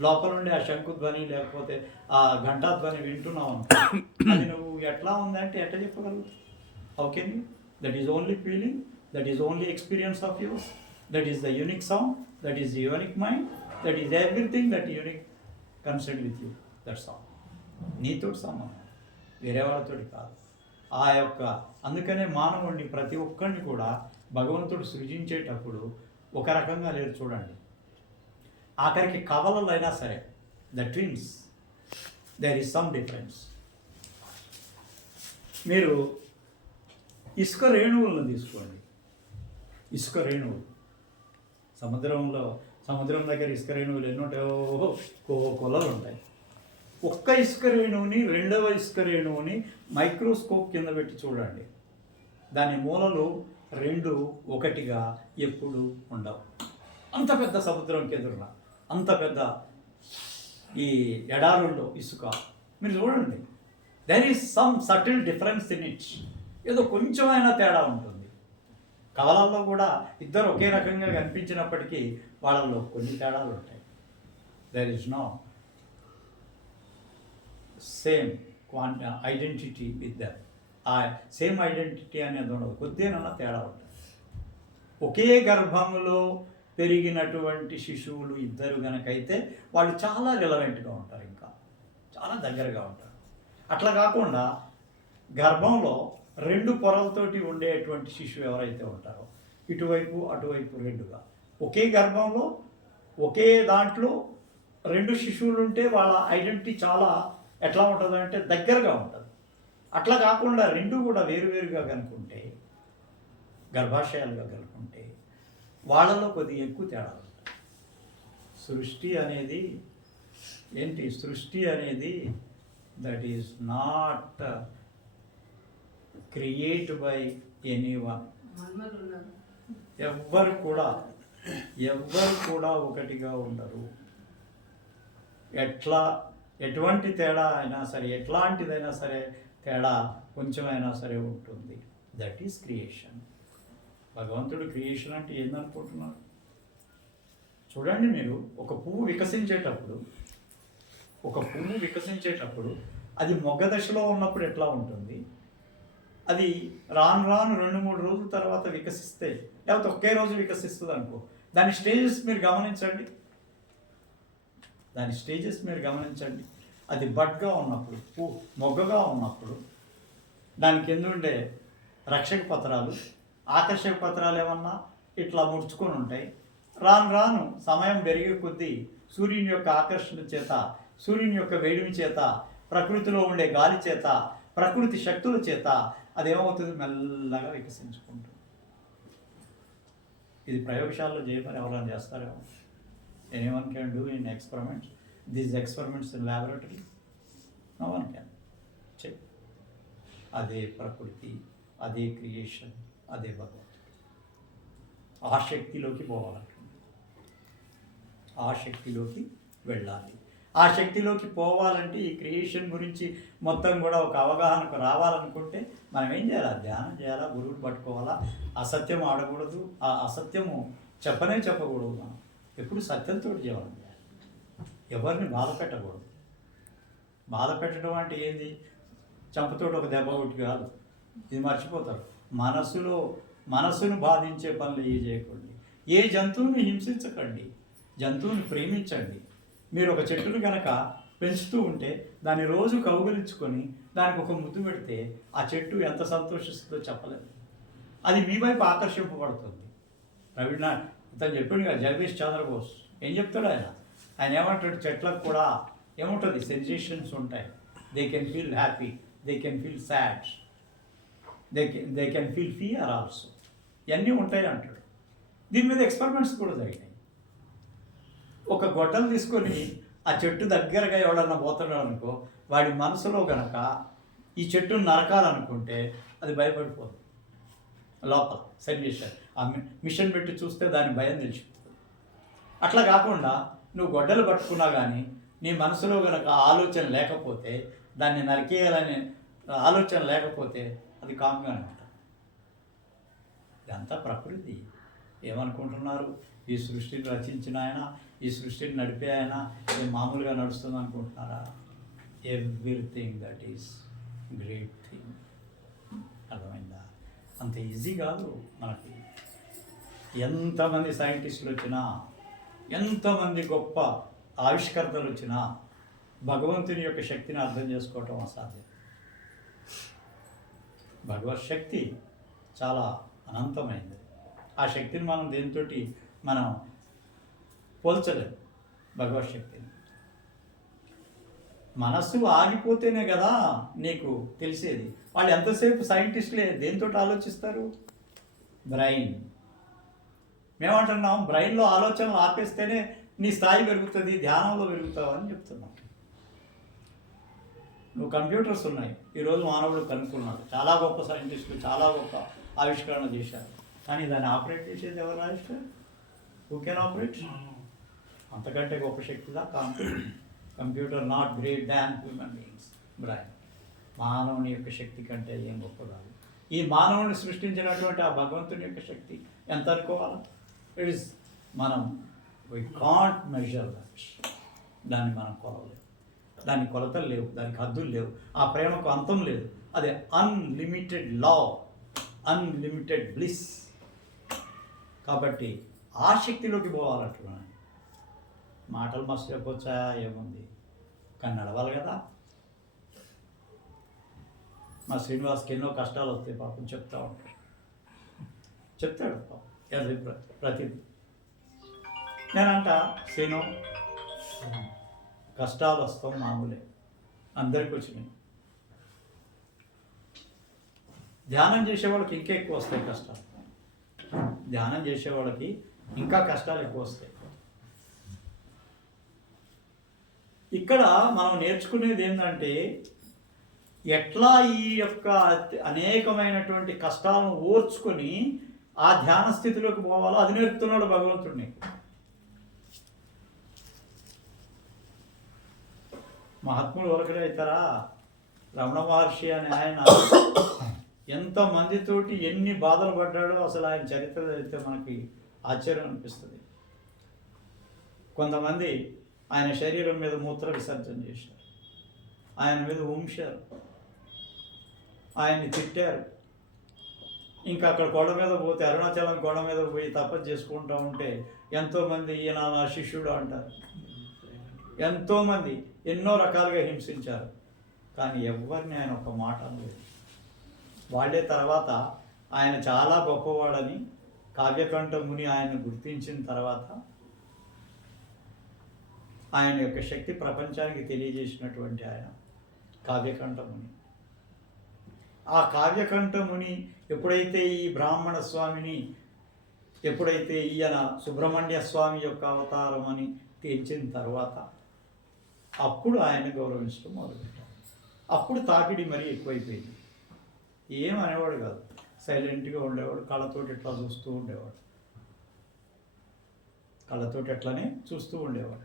లోపల ఉండే ఆ శంకుధ్వని లేకపోతే ఆ ఘంటాధ్వని వింటున్నావు అనుకో, అది నువ్వు ఎట్లా ఉందంటే ఎట్లా చెప్పగలుగుతావు? How can you? That is only feeling, that is only experience of yours, that is the unique sound, that is the unique mind, that is everything that unique concern with you. That's all. నీతోటి సంబంధం, వేరే వాళ్ళతోటి కాదు. ఆ యొక్క అందుకనే మానవుడిని ప్రతి ఒక్కరిని కూడా భగవంతుడు సృజించేటప్పుడు ఒక రకంగా లేరు చూడండి. ఆఖరికి కవలలైనా సరే, the twins, there is some difference. మీరు ఇసుక రేణువులను తీసుకోండి. ఇసుక రేణువులు సముద్రంలో సముద్రం దగ్గర ఇసుక రేణువులు ఎన్ని ఉంటాయో కొలలు ఉంటాయి. ఒక్క ఇసుక రేణువుని రెండవ ఇసుక రేణువుని మైక్రోస్కోప్ కింద పెట్టి చూడండి, దాని మూలలు రెండు ఒకటిగా ఎప్పుడు ఉండవు. అంత పెద్ద సముద్రంకి ఎదురున అంత పెద్ద ఈ ఎడారుల్లో ఇసుక మీరు చూడండి, there is some subtle difference in it. ఏదో కొంచెమైనా తేడా ఉంటుంది. కవలల్లో కూడా ఇద్దరు ఒకే రకంగా కనిపించినప్పటికీ వాళ్ళల్లో కొన్ని తేడాలు ఉంటాయి. There is no same identity with that. ఆ సేమ్ ఐడెంటిటీ అనేది ఉండదు, కొద్దిగా తేడా ఉంటుంది. ఒకే గర్భంలో పెరిగినటువంటి శిశువులు ఇద్దరు కనుకైతే వాళ్ళు చాలా రిలవెంట్గా ఉంటారు, ఇంకా చాలా దగ్గరగా ఉంటారు. అట్లా కాకుండా గర్భంలో రెండు పొరలతోటి ఉండేటువంటి శిశువు ఎవరైతే ఉంటారో, ఇటువైపు అటువైపు రెండుగా ఒకే గర్భంలో ఒకే దాంట్లో రెండు శిశువులు ఉంటే వాళ్ళ ఐడెంటిటీ చాలా ఎట్లా ఉంటుందంటే దగ్గరగా ఉంటుంది. అట్లా కాకుండా రెండు కూడా వేరువేరుగా కనుక్కుంటే, గర్భాశయాలుగా కనుక్కుంటే వాళ్ళలో కొద్దిగా ఎక్కువ తేడాలు ఉంటాయి. సృష్టి అనేది ఏంటి? సృష్టి అనేది that is not create by anyone. ఎవ్వరు కూడా ఒకటిగా ఉండరు. ఎటువంటి తేడా అయినా సరే, ఎట్లాంటిదైనా సరే తేడా కొంచెమైనా సరే ఉంటుంది. That is creation. భగవంతుడు క్రియేషన్ అంటే ఏందనుకుంటున్నారు? చూడండి, మీరు ఒక పువ్వు వికసించేటప్పుడు అది మొగ్గ దశలో ఉన్నప్పుడు ఎట్లా ఉంటుంది, అది రాను 2-3 రోజుల తర్వాత వికసిస్తే, లేకపోతే ఒకే రోజు వికసిస్తుంది అనుకో, దాని స్టేజెస్ మీరు గమనించండి. అది బడ్గా ఉన్నప్పుడు, మొగ్గగా ఉన్నప్పుడు దాని కింద ఉండే రక్షక పత్రాలు, ఆకర్షక పత్రాలు ఏమన్నా ఇట్లా ముడుచుకొని ఉంటాయి. రాను సమయం పెరిగే కొద్దీ సూర్యుని యొక్క ఆకర్షణ చేత, సూర్యుని యొక్క వేడిమి చేత, ప్రకృతిలో ఉండే గాలి చేత, ప్రకృతి శక్తుల చేత అదేమవుతుంది, మెల్లగా వికసించుకుంటుంది. ఇది ప్రయోగశాలలో చేయమని ఎవరైనా చేస్తారేమో. Anyone can do in experiments, these experiments in laboratory? No one can. Check. అదే ప్రకృతి, అదే క్రియేషన్, అదే భగవంతుడు. ఆ శక్తిలోకి పోవాలంటుంది, ఆ శక్తిలోకి వెళ్ళాలి. ఆ శక్తిలోకి పోవాలంటే ఈ క్రియేషన్ గురించి మొత్తం కూడా ఒక అవగాహనకు రావాలనుకుంటే మనం ఏం చేయాలి? ధ్యానం చేయాలా, గురువుని పట్టుకోవాలా, అసత్యం ఆడకూడదు, ఆ అసత్యము చెప్పకూడదు. మనం ఎప్పుడు సత్యంతో జీవనం చేయాలి, ఎవరిని బాధ పెట్టకూడదు. బాధ పెట్టడం అంటే ఏంది? చంపతోటి ఒక దెబ్బ కొట్టి కాదు, ఇది మర్చిపోతారు. మనసును బాధించే పనులు చేయకండి. ఏ జంతువుని హింసించకండి, జంతువుని ప్రేమించండి. మీరు ఒక చెట్టును కనుక పెంచుతూ ఉంటే దాన్ని రోజు కౌగిలించుకొని దానికి ఒక ముద్దు పెడితే ఆ చెట్టు ఎంత సంతోషిస్తుందో చెప్పలేదు. అది మీ వైపు ఆకర్షింపబడుతుంది. రవీంద్రనాథ్ ఇతను చెప్పాడు కదా, జగదీష్ చంద్రబోస్ ఏం చెప్తాడు ఆయన ఏమంటాడు, చెట్లకు కూడా ఏముంటుంది, సెన్సేషన్స్ ఉంటాయి. They can feel happy, they can feel sad, they can feel fear also. ఇవన్నీ ఉంటాయి అంటాడు. దీని మీద ఎక్స్పెరిమెంట్స్ కూడా జరిగినాయి. ఒక గొడ్డలు తీసుకొని ఆ చెట్టు దగ్గరగా ఎవడన్నా పోతున్నాడు అనుకో, వాడి మనసులో గనక ఈ చెట్టును నరకాలనుకుంటే అది భయపడిపోదు. లోపల సెన్సేషన్, ఆ మిషన్ పెట్టి చూస్తే దాని భయం తెలిసిపోతుంది. అట్లా కాకుండా నువ్వు గొడ్డలు పట్టుకున్నా కానీ నీ మనసులో గనక ఆలోచన లేకపోతే, దాన్ని నరికేయాలనే ఆలోచన లేకపోతే అది కామ్గానే ఉంటుంది. ఇదంతా ప్రకృతి. ఏమనుకుంటున్నారు? ఈ సృష్టిని రచించిన ఆయన, ఈ సృష్టిని నడిపే ఆయన మామూలుగా నడుస్తుంది అనుకుంటున్నారా? Everything that is great thing. అర్థమైందా? అంత ఈజీ కాదు మనకి. ఎంతమంది సైంటిస్టులు వచ్చినా, ఎంతమంది గొప్ప ఆవిష్కర్తలు వచ్చినా భగవంతుని యొక్క శక్తిని అర్థం చేసుకోవటం అసాధ్యం. భగవత్ శక్తి చాలా అనంతమైంది. ఆ శక్తిని మనం దేనితోటి మనం పోల్చలేము. భగవత్ శక్తిని మనస్సు ఆగిపోతేనే కదా నీకు తెలిసేది. వాళ్ళు ఎంతసేపు సైంటిస్టులే దేనితో ఆలోచిస్తారు? బ్రెయిన్. మేమంటున్నాం బ్రెయిన్లో ఆలోచనలు ఆపేస్తేనే నీ స్థాయి పెరుగుతుంది, ధ్యానంలో పెరుగుతావు అని చెప్తున్నాం. నువ్వు కంప్యూటర్స్ ఉన్నాయి, ఈరోజు మానవుడు కనుక్కున్నాడు, చాలా గొప్ప సైంటిస్టులు చాలా గొప్ప ఆవిష్కరణ చేశారు, కానీ దాన్ని ఆపరేట్ చేసేది ఎవరు ఆవిష్కరణ? Who can operate? అంతకంటే గొప్ప శక్తిదా computer not great than human beings brain. మానవుని యొక్క శక్తి కంటే ఏం గొప్ప కాదు. ఈ మానవుని సృష్టించినటువంటి ఆ భగవంతుని యొక్క శక్తి ఎంత అనుకోవాలా? ఇట్ ఈస్ మనం వీ కాంట్ మెజర్ దట్. దాన్ని మనం కొలవలేము, దానికి కొలతలు లేవు, దానికి హద్దులు లేవు, ఆ ప్రేమకు అంతం లేదు. అదే అన్లిమిటెడ్ లవ్, అన్లిమిటెడ్ బ్లిస్. కాబట్టి ఆ శక్తిలోకి పోవాలంటున్నాను. మాటలు మస్తు చెప్పొచ్చా, ఏముంది, కానీ నడవాలి కదా. మా శ్రీనివాస్కి ఎన్నో కష్టాలు వస్తాయి పాపం, చెప్తా ఉంటాడు, చెప్తాడు పాపం ప్రతిదీ. నేనంట శ్రీను, కష్టాలు వస్తాం మామూలే, అందరికి వచ్చినాయి. ధ్యానం చేసేవాళ్ళకి ఇంకా ఎక్కువ వస్తాయి కష్టాలు, ధ్యానం చేసేవాళ్ళకి ఇంకా కష్టాలు ఎక్కువ వస్తాయి. ఇక్కడ మనం నేర్చుకునేది ఏంటంటే ఎట్లా ఈ యొక్క అనేకమైనటువంటి కష్టాలను ఓర్చుకొని ఆ ధ్యాన స్థితిలోకి పోవాలో అది నేర్పుతున్నాడు భగవంతుడిని. మహాత్ములు ఒకరే అవుతారా? రమణ మహర్షి అనే ఆయన ఎంతమందితోటి ఎన్ని బాధలు పడ్డాడో అసలు ఆయన చరిత్ర అయితే మనకి ఆశ్చర్యం అనిపిస్తుంది. కొంతమంది ఆయన శరీరం మీద మూత్ర విసర్జన చేశారు, ఆయన మీద ఉంశారు, ఆయన్ని తిట్టారు. ఇంకా అక్కడ కొండ మీద పోతే, అరుణాచలం కొండ మీద పోయి తపస్సు చేసుకుంటూ ఉంటే ఎంతోమంది ఈయన నా శిష్యుడు అంటారు. ఎంతోమంది ఎన్నో రకాలుగా హింసించారు, కానీ ఎవరిని ఆయన ఒక మాట అనలేదు. వాళ్ళే తర్వాత ఆయన చాలా గొప్పవాడని కావ్యకంఠ ముని ఆయన్ని గుర్తించిన తర్వాత ఆయన యొక్క శక్తి ప్రపంచానికి తెలియజేసినటువంటి ఆయన కావ్యకంఠ ముని. ఆ కావ్యకంఠ ముని ఎప్పుడైతే ఈ బ్రాహ్మణ స్వామిని, ఎప్పుడైతే ఈయన సుబ్రహ్మణ్య స్వామి యొక్క అవతారం అని తేల్చిన తర్వాత అప్పుడు ఆయన గౌరవించడం మొదలుపెట్టారు. అప్పుడు తాకిడి మరీ ఎక్కువైపోయింది. ఏం అనేవాడు కాదు, సైలెంట్గా ఉండేవాడు, కళ్ళతోటి ఎట్లా చూస్తూ ఉండేవాడు, కళ్ళతోటి ఎట్లనే చూస్తూ ఉండేవాడు.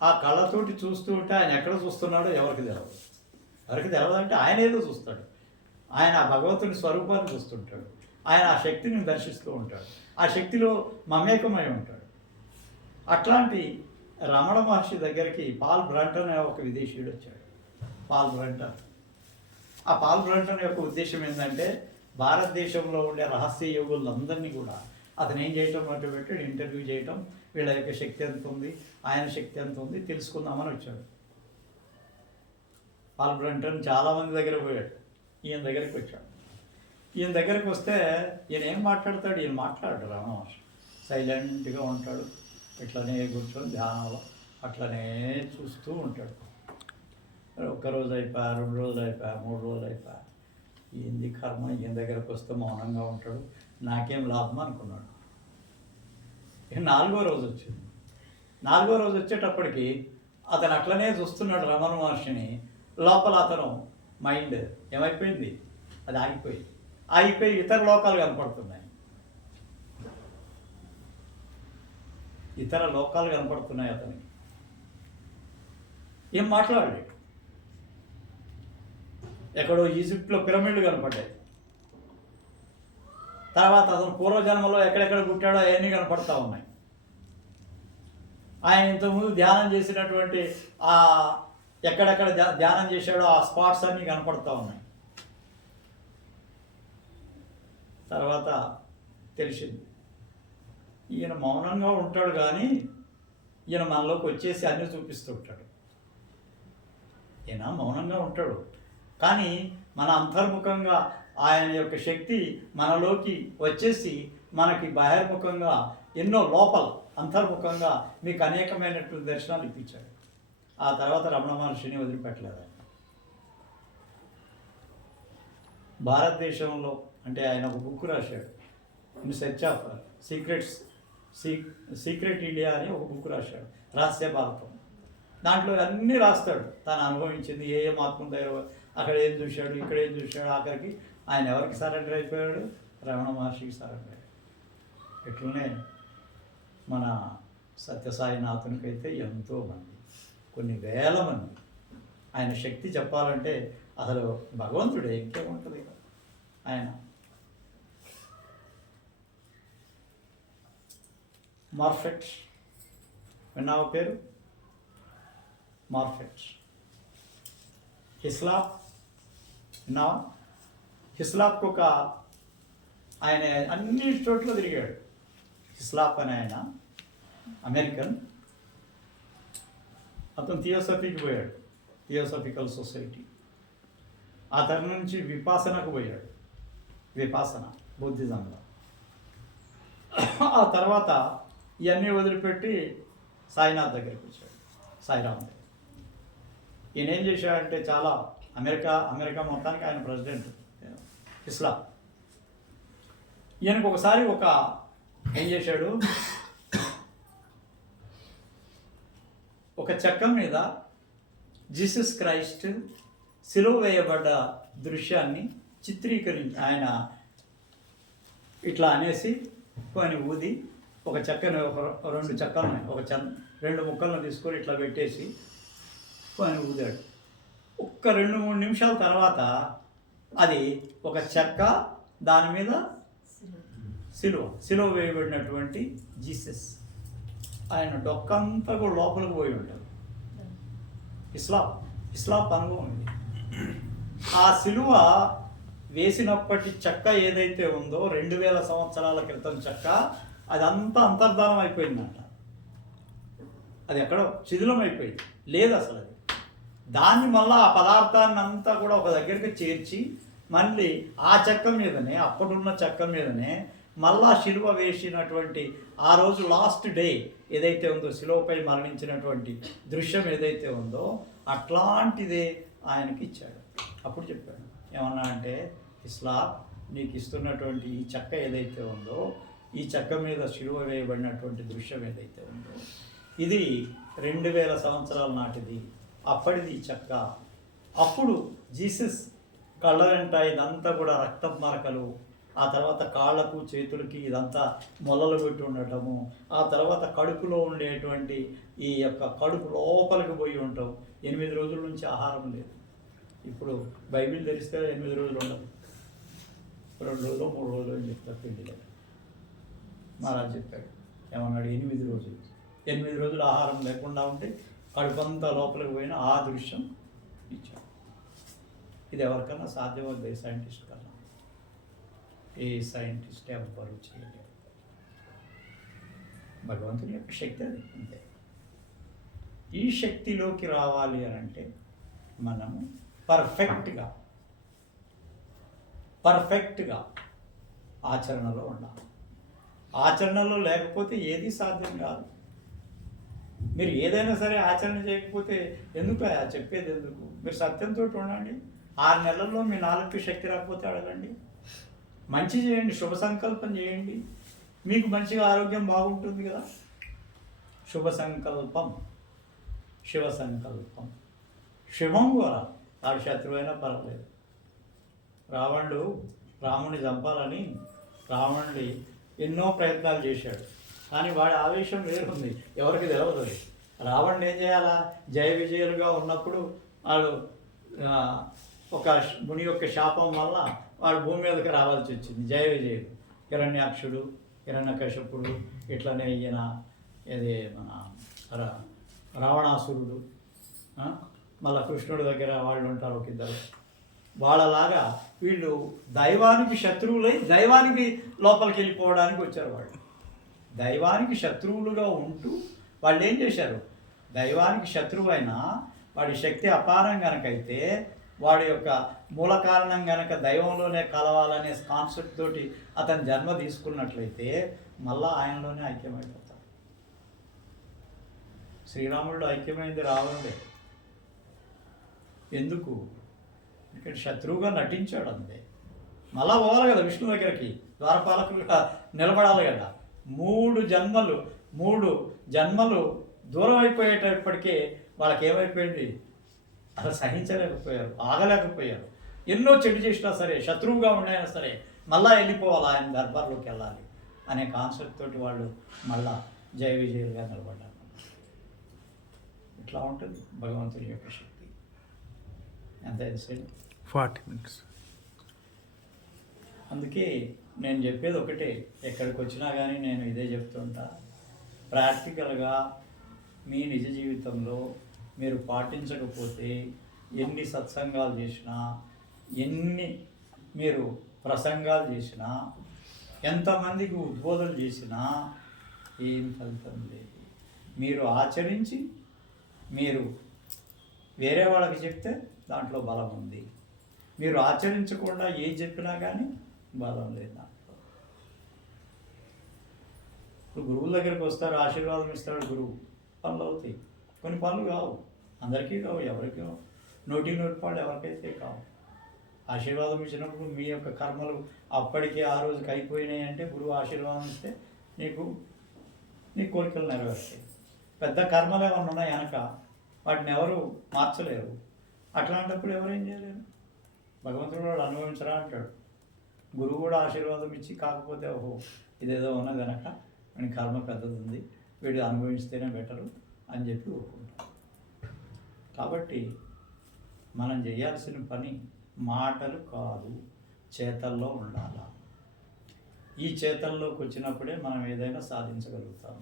ఆ కళ్ళతోటి చూస్తూ ఉంటే ఆయన ఎక్కడ చూస్తున్నాడో ఎవరికి తెలవదు. ఎవరికి తెలవదంటే ఆయన ఏదో చూస్తాడు, ఆయన ఆ భగవంతుని స్వరూపాన్ని చూస్తుంటాడు, ఆయన ఆ శక్తిని దర్శిస్తూ ఉంటాడు, ఆ శక్తిలో మమేకమై ఉంటాడు. అట్లాంటి రమణ మహర్షి దగ్గరికి పాల్ బ్రంటన్ అనే ఒక విదేశీయుడు వచ్చాడు. Paul Brunton. ఆ పాల్ బ్రంటన్ యొక్క ఉద్దేశం ఏంటంటే భారతదేశంలో ఉండే రహస్య యోగులందరినీ కూడా అతను ఏం చేయటం అంటే పెట్టి ఇంటర్వ్యూ చేయటం, వీళ్ళ యొక్క శక్తి ఎంత ఉంది, ఆయన శక్తి ఎంత ఉంది తెలుసుకుందామని వచ్చాడు. పాల్ బ్రంటన్ చాలామంది దగ్గర పోయాడు, ఈయన దగ్గరికి వచ్చాడు. ఈయన దగ్గరికి వస్తే ఈయన ఏం మాట్లాడతాడు? ఈయన మాట్లాడు రమణ మహర్షి సైలెంట్గా ఉంటాడు, ఇట్లనే కూర్చొని ధ్యానంలో అట్లనే చూస్తూ ఉంటాడు. ఒక్కరోజు అయిపోయా, 2 రోజులు అయిపోయా, 3 రోజులు అయిపోయా, ఏంది కర్మ, ఈయన దగ్గరకు వస్తే మౌనంగా ఉంటాడు, నాకేం లాభం అనుకున్నాడు. 4వ రోజు వచ్చింది. 4వ రోజు వచ్చేటప్పటికి అతను అట్లనే చూస్తున్నాడు రమణ మహర్షిని. లోపల అతను మైండ్ ఏమైపోయింది, అది ఆగిపోయి ఇతర లోకాలు కనపడుతున్నాయి, ఇతర లోకాలు కనపడుతున్నాయి. అతనికి ఏం మాట్లాడలేడు. ఎక్కడో ఈజిప్ట్లో పిరమిడ్లు కనపడ్డాయి. తర్వాత అతను పూర్వజన్మలో ఎక్కడెక్కడ పుట్టాడో అవన్నీ కనపడతా ఉన్నాయి. ఆయన ఇంతకుముందు ధ్యానం చేసినటువంటి ఆ ఎక్కడెక్కడ ధ్యానం చేశాడో ఆ స్పాట్స్ అన్నీ కనపడతా ఉన్నాయి. తర్వాత తెలిసింది ఈయన మౌనంగా ఉంటాడు, కానీ ఈయన మనలోకి వచ్చేసి అన్నీ చూపిస్తూ ఉంటాడు. ఈయన మౌనంగా ఉంటాడు, కానీ మన అంతర్ముఖంగా ఆయన యొక్క శక్తి మనలోకి వచ్చేసి మనకి బహిర్ముఖంగా ఎన్నో లోపల అంతర్ముఖంగా మీకు అనేకమైనటువంటి దర్శనాలు ఇప్పించాడు. ఆ తర్వాత రమణ మహర్షిని వదిలిపెట్టలేదు ఆయన. భారతదేశంలో అంటే ఆయన ఒక బుక్ రాశాడు, in search of secrets secret India అని ఒక బుక్ రాశాడు, రహస్య భారతం. దాంట్లో అన్నీ రాస్తాడు, తను అనుభవించింది ఏ ఏ మహాత్ముల దగ్గర, అక్కడ ఏం చూశాడు, ఇక్కడ ఏం చూశాడు. ఆఖరికి ఆయన ఎవరికి సరెండర్ అయిపోయాడు? రమణ మహర్షికి సరెండర్ అయ్యాడు. ఇట్లనే మన సత్యసాయినాథునికైతే ఎంతోమంది, కొన్ని వేల మంది. ఆయన శక్తి చెప్పాలంటే అసలు భగవంతుడే, ఇంకేముంటుంది ఆయన. మార్ఫెట్ విన్నావా పేరు? మార్ఫెట్. హిస్లాప్ విన్నావా? హిస్లాప్కి ఒక ఆయన అన్ని చోట్ల తిరిగాడు. హిస్లాప్ అని ఆయన అమెరికన్, అతను థియోసఫీకి పోయాడు, థియోసఫికల్ సొసైటీ. ఆ తరం నుంచి విపాసనకు పోయాడు, విపాసన బుద్ధిజంలో. ఆ తర్వాత ఇవన్నీ వదిలిపెట్టి సాయినాథ్ దగ్గరికి వచ్చాడు, సాయిరామ్ దగ్గర. ఈయన ఏం చేశాడంటే చాలా అమెరికా మొత్తానికి ఆయన ప్రెసిడెంట్ ఇస్లాం. ఈయనకు ఒకసారి ఏం చేశాడు, ఒక చెక్క మీద జీసస్ క్రైస్ట్ సిలువ వేయబడ్డ దృశ్యాన్ని చిత్రీకరించి ఆయన ఇట్లా అనేసి కొని ఊది ఒక చెక్కని రెండు చెక్కలను రెండు ముక్కలను తీసుకొని ఇట్లా పెట్టేసి కొని ఊదాడు. 2-3 నిమిషాల తర్వాత అది ఒక చెక్క, దాని మీద సిలువ వేయబడినటువంటి జీసస్. ఆయన డొక్కంతా కూడా లోపలికి పోయి ఉంటాడు. ఇస్లాం అనుభవం ఇది. ఆ సిలువ వేసినప్పటి చెక్క ఏదైతే ఉందో 2000 సంవత్సరాల క్రితం చెక్క, అదంతా అంతర్ధానం అయిపోయిందంట. అది ఎక్కడో శిథిలం అయిపోయింది, లేదు అసలు అది. దాన్ని మళ్ళీ ఆ పదార్థాన్ని అంతా కూడా ఒక దగ్గరికి చేర్చి మళ్ళీ ఆ చెక్క మీదనే, అప్పుడున్న చెక్క మీదనే మళ్ళా శిలువ వేసినటువంటి ఆ రోజు లాస్ట్ డే ఏదైతే ఉందో, శిలువపై మరణించినటువంటి దృశ్యం ఏదైతే ఉందో అట్లాంటిదే ఆయనకి ఇచ్చాడు. అప్పుడు చెప్పాడు ఏమన్నా అంటే, ఇస్లాం నీకు ఇస్తున్నటువంటి ఈ చెక్క ఏదైతే ఉందో, ఈ చెక్క మీద శిలువ వేయబడినటువంటి దృశ్యం ఏదైతే ఉందో, ఇది 2000 సంవత్సరాల నాటిది, అప్పటిది ఈ చెక్క. అప్పుడు జీసస్ కళ్ళ వెంట ఇదంతా కూడా రక్తం మరకలు, ఆ తర్వాత కాళ్ళకు చేతులకి ఇదంతా మొలలు పెట్టి ఉండటము, ఆ తర్వాత కడుపులో ఉండేటువంటి ఈ యొక్క కడుపు లోపలికి పోయి ఉంటాం. 8 రోజుల నుంచి ఆహారం లేదు. ఇప్పుడు బైబిల్ తెరిస్తే 8 రోజులు ఉండదు, 2 రోజులు 3 రోజులు అని చెప్తారు పిండిలో. మహారాజ్ చెప్పాడు ఏమన్నాడు, 8 రోజులు ఆహారం లేకుండా ఉంటే కడుపంతా లోపలికి పోయిన ఆ దృశ్యం ఇచ్చాడు. ఇది ఎవరికన్నా సాధ్యమవుతుంది? సైంటిస్ట్ కన్నా ఏ సైంటిస్ట్ ఎవ్వరు చేయలేరు. భగవంతుని యొక్క శక్తి అది, అంతే. ఈ శక్తిలోకి రావాలి అని అంటే మనము పర్ఫెక్ట్గా ఆచరణలో ఉండాలి. ఆచరణలో లేకపోతే ఏది సాధ్యం కాదు. మీరు ఏదైనా సరే ఆచరణ చేయకపోతే ఎందుకు చెప్పేది ఎందుకు? మీరు సత్యంతో ఉండండి. 6 నెలల్లో మీ 4కి శక్తి రాకపోతే అడగండి. మంచి చేయండి, శుభ సంకల్పం చేయండి, మీకు మంచిగా ఆరోగ్యం బాగుంటుంది కదా. శుభ సంకల్పం, శివ సంకల్పం, శివం కూడా. వాడు శత్రువైనా పర్వాలేదు. రాముని చంపాలని రావణుడి ఎన్నో ప్రయత్నాలు చేశాడు, కానీ వాడి ఆవేశం వేరుంది, ఎవరికి తెలియదు. రావణుడు ఏం చేయాలా? జయ విజయులుగా ఉన్నప్పుడు వాడు ఒక ముని యొక్క శాపం వల్ల వాడు భూమి మీదకి రావాల్సి వచ్చింది. జయ విజయుడు, హిరణ్యాక్షుడు, హిరణ్యకశపుడు, ఇట్లనే ఈయన ఇది మన రావణాసురుడు, మళ్ళా కృష్ణుడి దగ్గర వాళ్ళు ఉంటారు ఒక ఇద్దరు. వాళ్ళలాగా వీళ్ళు దైవానికి శత్రువులై దైవానికి లోపలికి వెళ్ళిపోవడానికి వచ్చారు. వాళ్ళు దైవానికి శత్రువులుగా ఉంటూ వాళ్ళు ఏం చేశారు? దైవానికి శత్రువు అయినా వాడి శక్తి అపారం కనుకైతే, వాడి యొక్క మూల కారణం కనుక దైవంలోనే కలవాలనే కాన్సెప్ట్ తోటి అతని జన్మ తీసుకున్నట్లయితే మళ్ళా ఆయనలోనే ఐక్యమైపోతాడు. శ్రీరాముడు ఐక్యమైంది రావణుడే. ఎందుకు? ఇక్కడ శత్రువుగా నటించాడు అంతే. మళ్ళా పోవాలి కదా విష్ణు దగ్గరికి, ద్వారపాలకులుగా నిలబడాలి కదా. మూడు జన్మలు దూరం అయిపోయేటప్పటికే వాళ్ళకి ఏమైపోయింది, అసలు సహించలేకపోయారు, ఆగలేకపోయారు. ఎన్నో చెడు చేసినా సరే, శత్రువుగా ఉండైనా సరే మళ్ళా వెళ్ళిపోవాలి, ఆయన దర్బార్లోకి వెళ్ళాలి అనే కాన్సెప్ట్ తోటి వాళ్ళు మళ్ళా జయ విజయులుగా నిలబడ్డారు. ఇట్లా ఉంటుంది భగవంతుని యొక్క శక్తి. ఎంత సేపు 40 minutes. అందుకే నేను చెప్పేది ఒకటే, ఎక్కడికి వచ్చినా కానీ నేను ఇదే చెప్తుంటా. ప్రాక్టికల్గా మీ నిజ జీవితంలో మీరు పాటించకపోతే ఎన్ని సత్సంగాలు చేసినా, ఎన్ని మీరు ప్రసంగాలు చేసినా, ఎంతమందికి ఉద్బోధనలు చేసినా ఏం ఫలితం లేదు. మీరు ఆచరించి మీరు వేరే వాళ్ళకి చెప్తే దాంట్లో బలం ఉంది. మీరు ఆచరించకుండా ఏం చెప్పినా కానీ బలం లేదు దాంట్లో. ఇప్పుడు గురువుల దగ్గరికి వస్తారు, ఆశీర్వాదం ఇస్తాడు గురువు, పనులు అవుతాయి. కొన్ని పనులు కావు, అందరికీ కావు, ఎవరికి కావు, నోటి పాడు ఎవరికైతే కావు. ఆశీర్వాదం ఇచ్చినప్పుడు మీ యొక్క కర్మలు అప్పటికే ఆ రోజుకి అయిపోయినాయి అంటే గురువు ఆశీర్వాదం ఇస్తే నీ కోరికలు నెరవేరుతాయి. పెద్ద కర్మలు ఏమన్నా ఉన్నాయి వెనక, వాటిని ఎవరు మార్చలేరు. అట్లాంటప్పుడు ఎవరేం చేయలేరు. భగవంతుడు వాడు అనుభవించరా అంటాడు. గురువు కూడా ఆశీర్వాదం ఇచ్చి, కాకపోతే ఓహో ఇదేదో ఉన్నది కనుక అని కర్మ పెద్దది ఉంది, వీడు అనుభవిస్తేనే బెటరు అని చెప్పి ఊరుకుంటారు. కాబట్టి మనం చేయాల్సిన పని మాటలు కాదు, చేతల్లో ఉండాలి. ఈ చేతల్లోకి వచ్చినప్పుడే మనం ఏదైనా సాధించగలుగుతాం.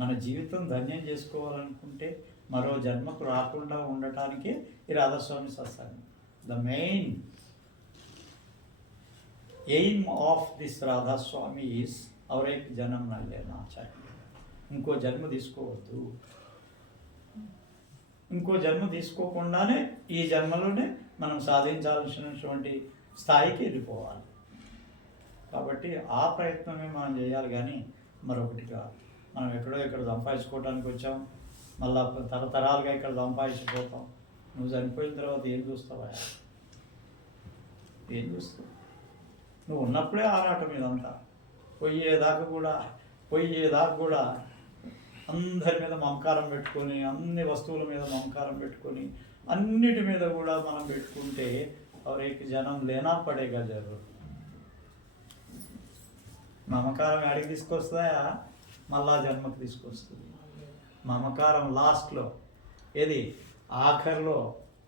మన జీవితం ధన్యం చేసుకోవాలనుకుంటే మరో జన్మకు రాకుండా ఉండటానికే ఈ రాధాస్వామి సత్సంగం. The main aim of this Radhaswami is అవరేక్ జనం నల్లేనా చాలి. ఇంకో జన్మ తీసుకోవద్దు. ఇంకో జన్మ తీసుకోకుండానే ఈ జన్మలోనే మనం సాధించాల్సినటువంటి స్థాయికి వెళ్ళిపోవాలి. కాబట్టి ఆ ప్రయత్నమే మనం చేయాలి, కానీ మరొకటిగా మనం ఎక్కడో ఇక్కడ సంపాదించుకోవడానికి వచ్చాం, మళ్ళా తరతరాలుగా ఇక్కడ సంపాదించిపోతాం. నువ్వు చనిపోయిన తర్వాత ఏం చూస్తావా? ఏం చూస్తావు? నువ్వు ఉన్నప్పుడే ఆరాటం ఇదంతా. పోయేదాకా కూడా అందరి మీద మమకారం పెట్టుకొని, అన్ని వస్తువుల మీద మమకారం పెట్టుకొని, అన్నిటి మీద కూడా మనం పెట్టుకుంటే ఎవరికి జనం లేనా పడేగా జరుగు. మమకారం ఎక్కడికి తీసుకొస్తుందా? మళ్ళా జన్మకు తీసుకొస్తుంది. మమకారం లాస్ట్లో, ఏది ఆఖరిలో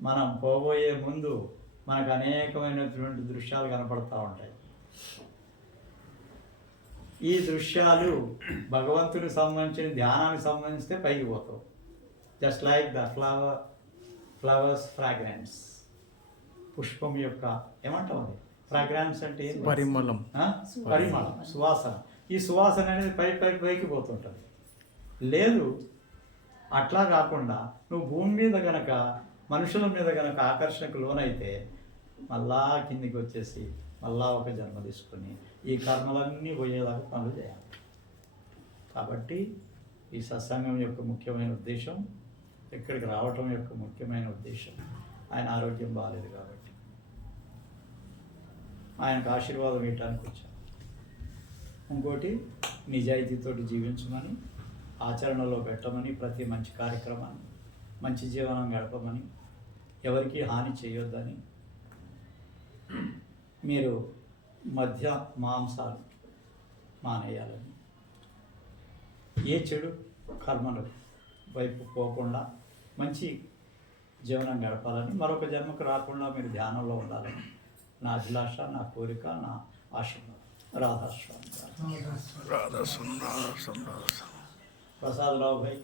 మనం పోబోయే ముందు మనకు అనేకమైనటువంటి దృశ్యాలు కనపడతా ఉంటాయి. ఈ దృశ్యాలు భగవంతునికి సంబంధించిన ధ్యానానికి సంబంధిస్తే పైకి పోతావు. Just like the flowers fragrance. పుష్పం యొక్క ఏమంటాం అది? ఫ్రాగ్రెన్స్ అంటే పరిమళం, సువాసన. ఈ సువాసన అనేది పైకి పోతుంటుంది. లేదు, అట్లా కాకుండా నువ్వు భూమి మీద గనక, మనుషుల మీద గనక ఆకర్షణకు లోనైతే మళ్ళా కిందికి వచ్చేసి మళ్ళా ఒక జన్మ తీసుకొని ఈ కర్మలన్నీ పోయేలాగా పనులు చేయాలి. కాబట్టి ఈ సత్సంగం యొక్క ముఖ్యమైన ఉద్దేశం, ఇక్కడికి రావటం యొక్క ముఖ్యమైన ఉద్దేశం, ఆయన ఆరోగ్యం బాగాలేదు కాబట్టి ఆయనకు ఆశీర్వాదం ఇవ్వటానికి వచ్చాను. ఇంకోటి, నిజాయితీతోటి జీవించమని, ఆచరణలో పెట్టమని, ప్రతి మంచి కార్యక్రమాన్ని, మంచి జీవనం గడపమని, ఎవరికీ హాని చేయొద్దని, మీరు మధ్య మాంసాలు మానేయాలని, ఏ చెడు కర్మలు వైపు పోకుండా మంచి జీవనం గడపాలని, మరొక జన్మకు రాకుండా మీరు ధ్యానంలో ఉండాలని నా అభిలాష, నా కోరిక, నా ఆశీర్వాదం. రాధాస్వామి. ప్రసాదరావు భాయ్.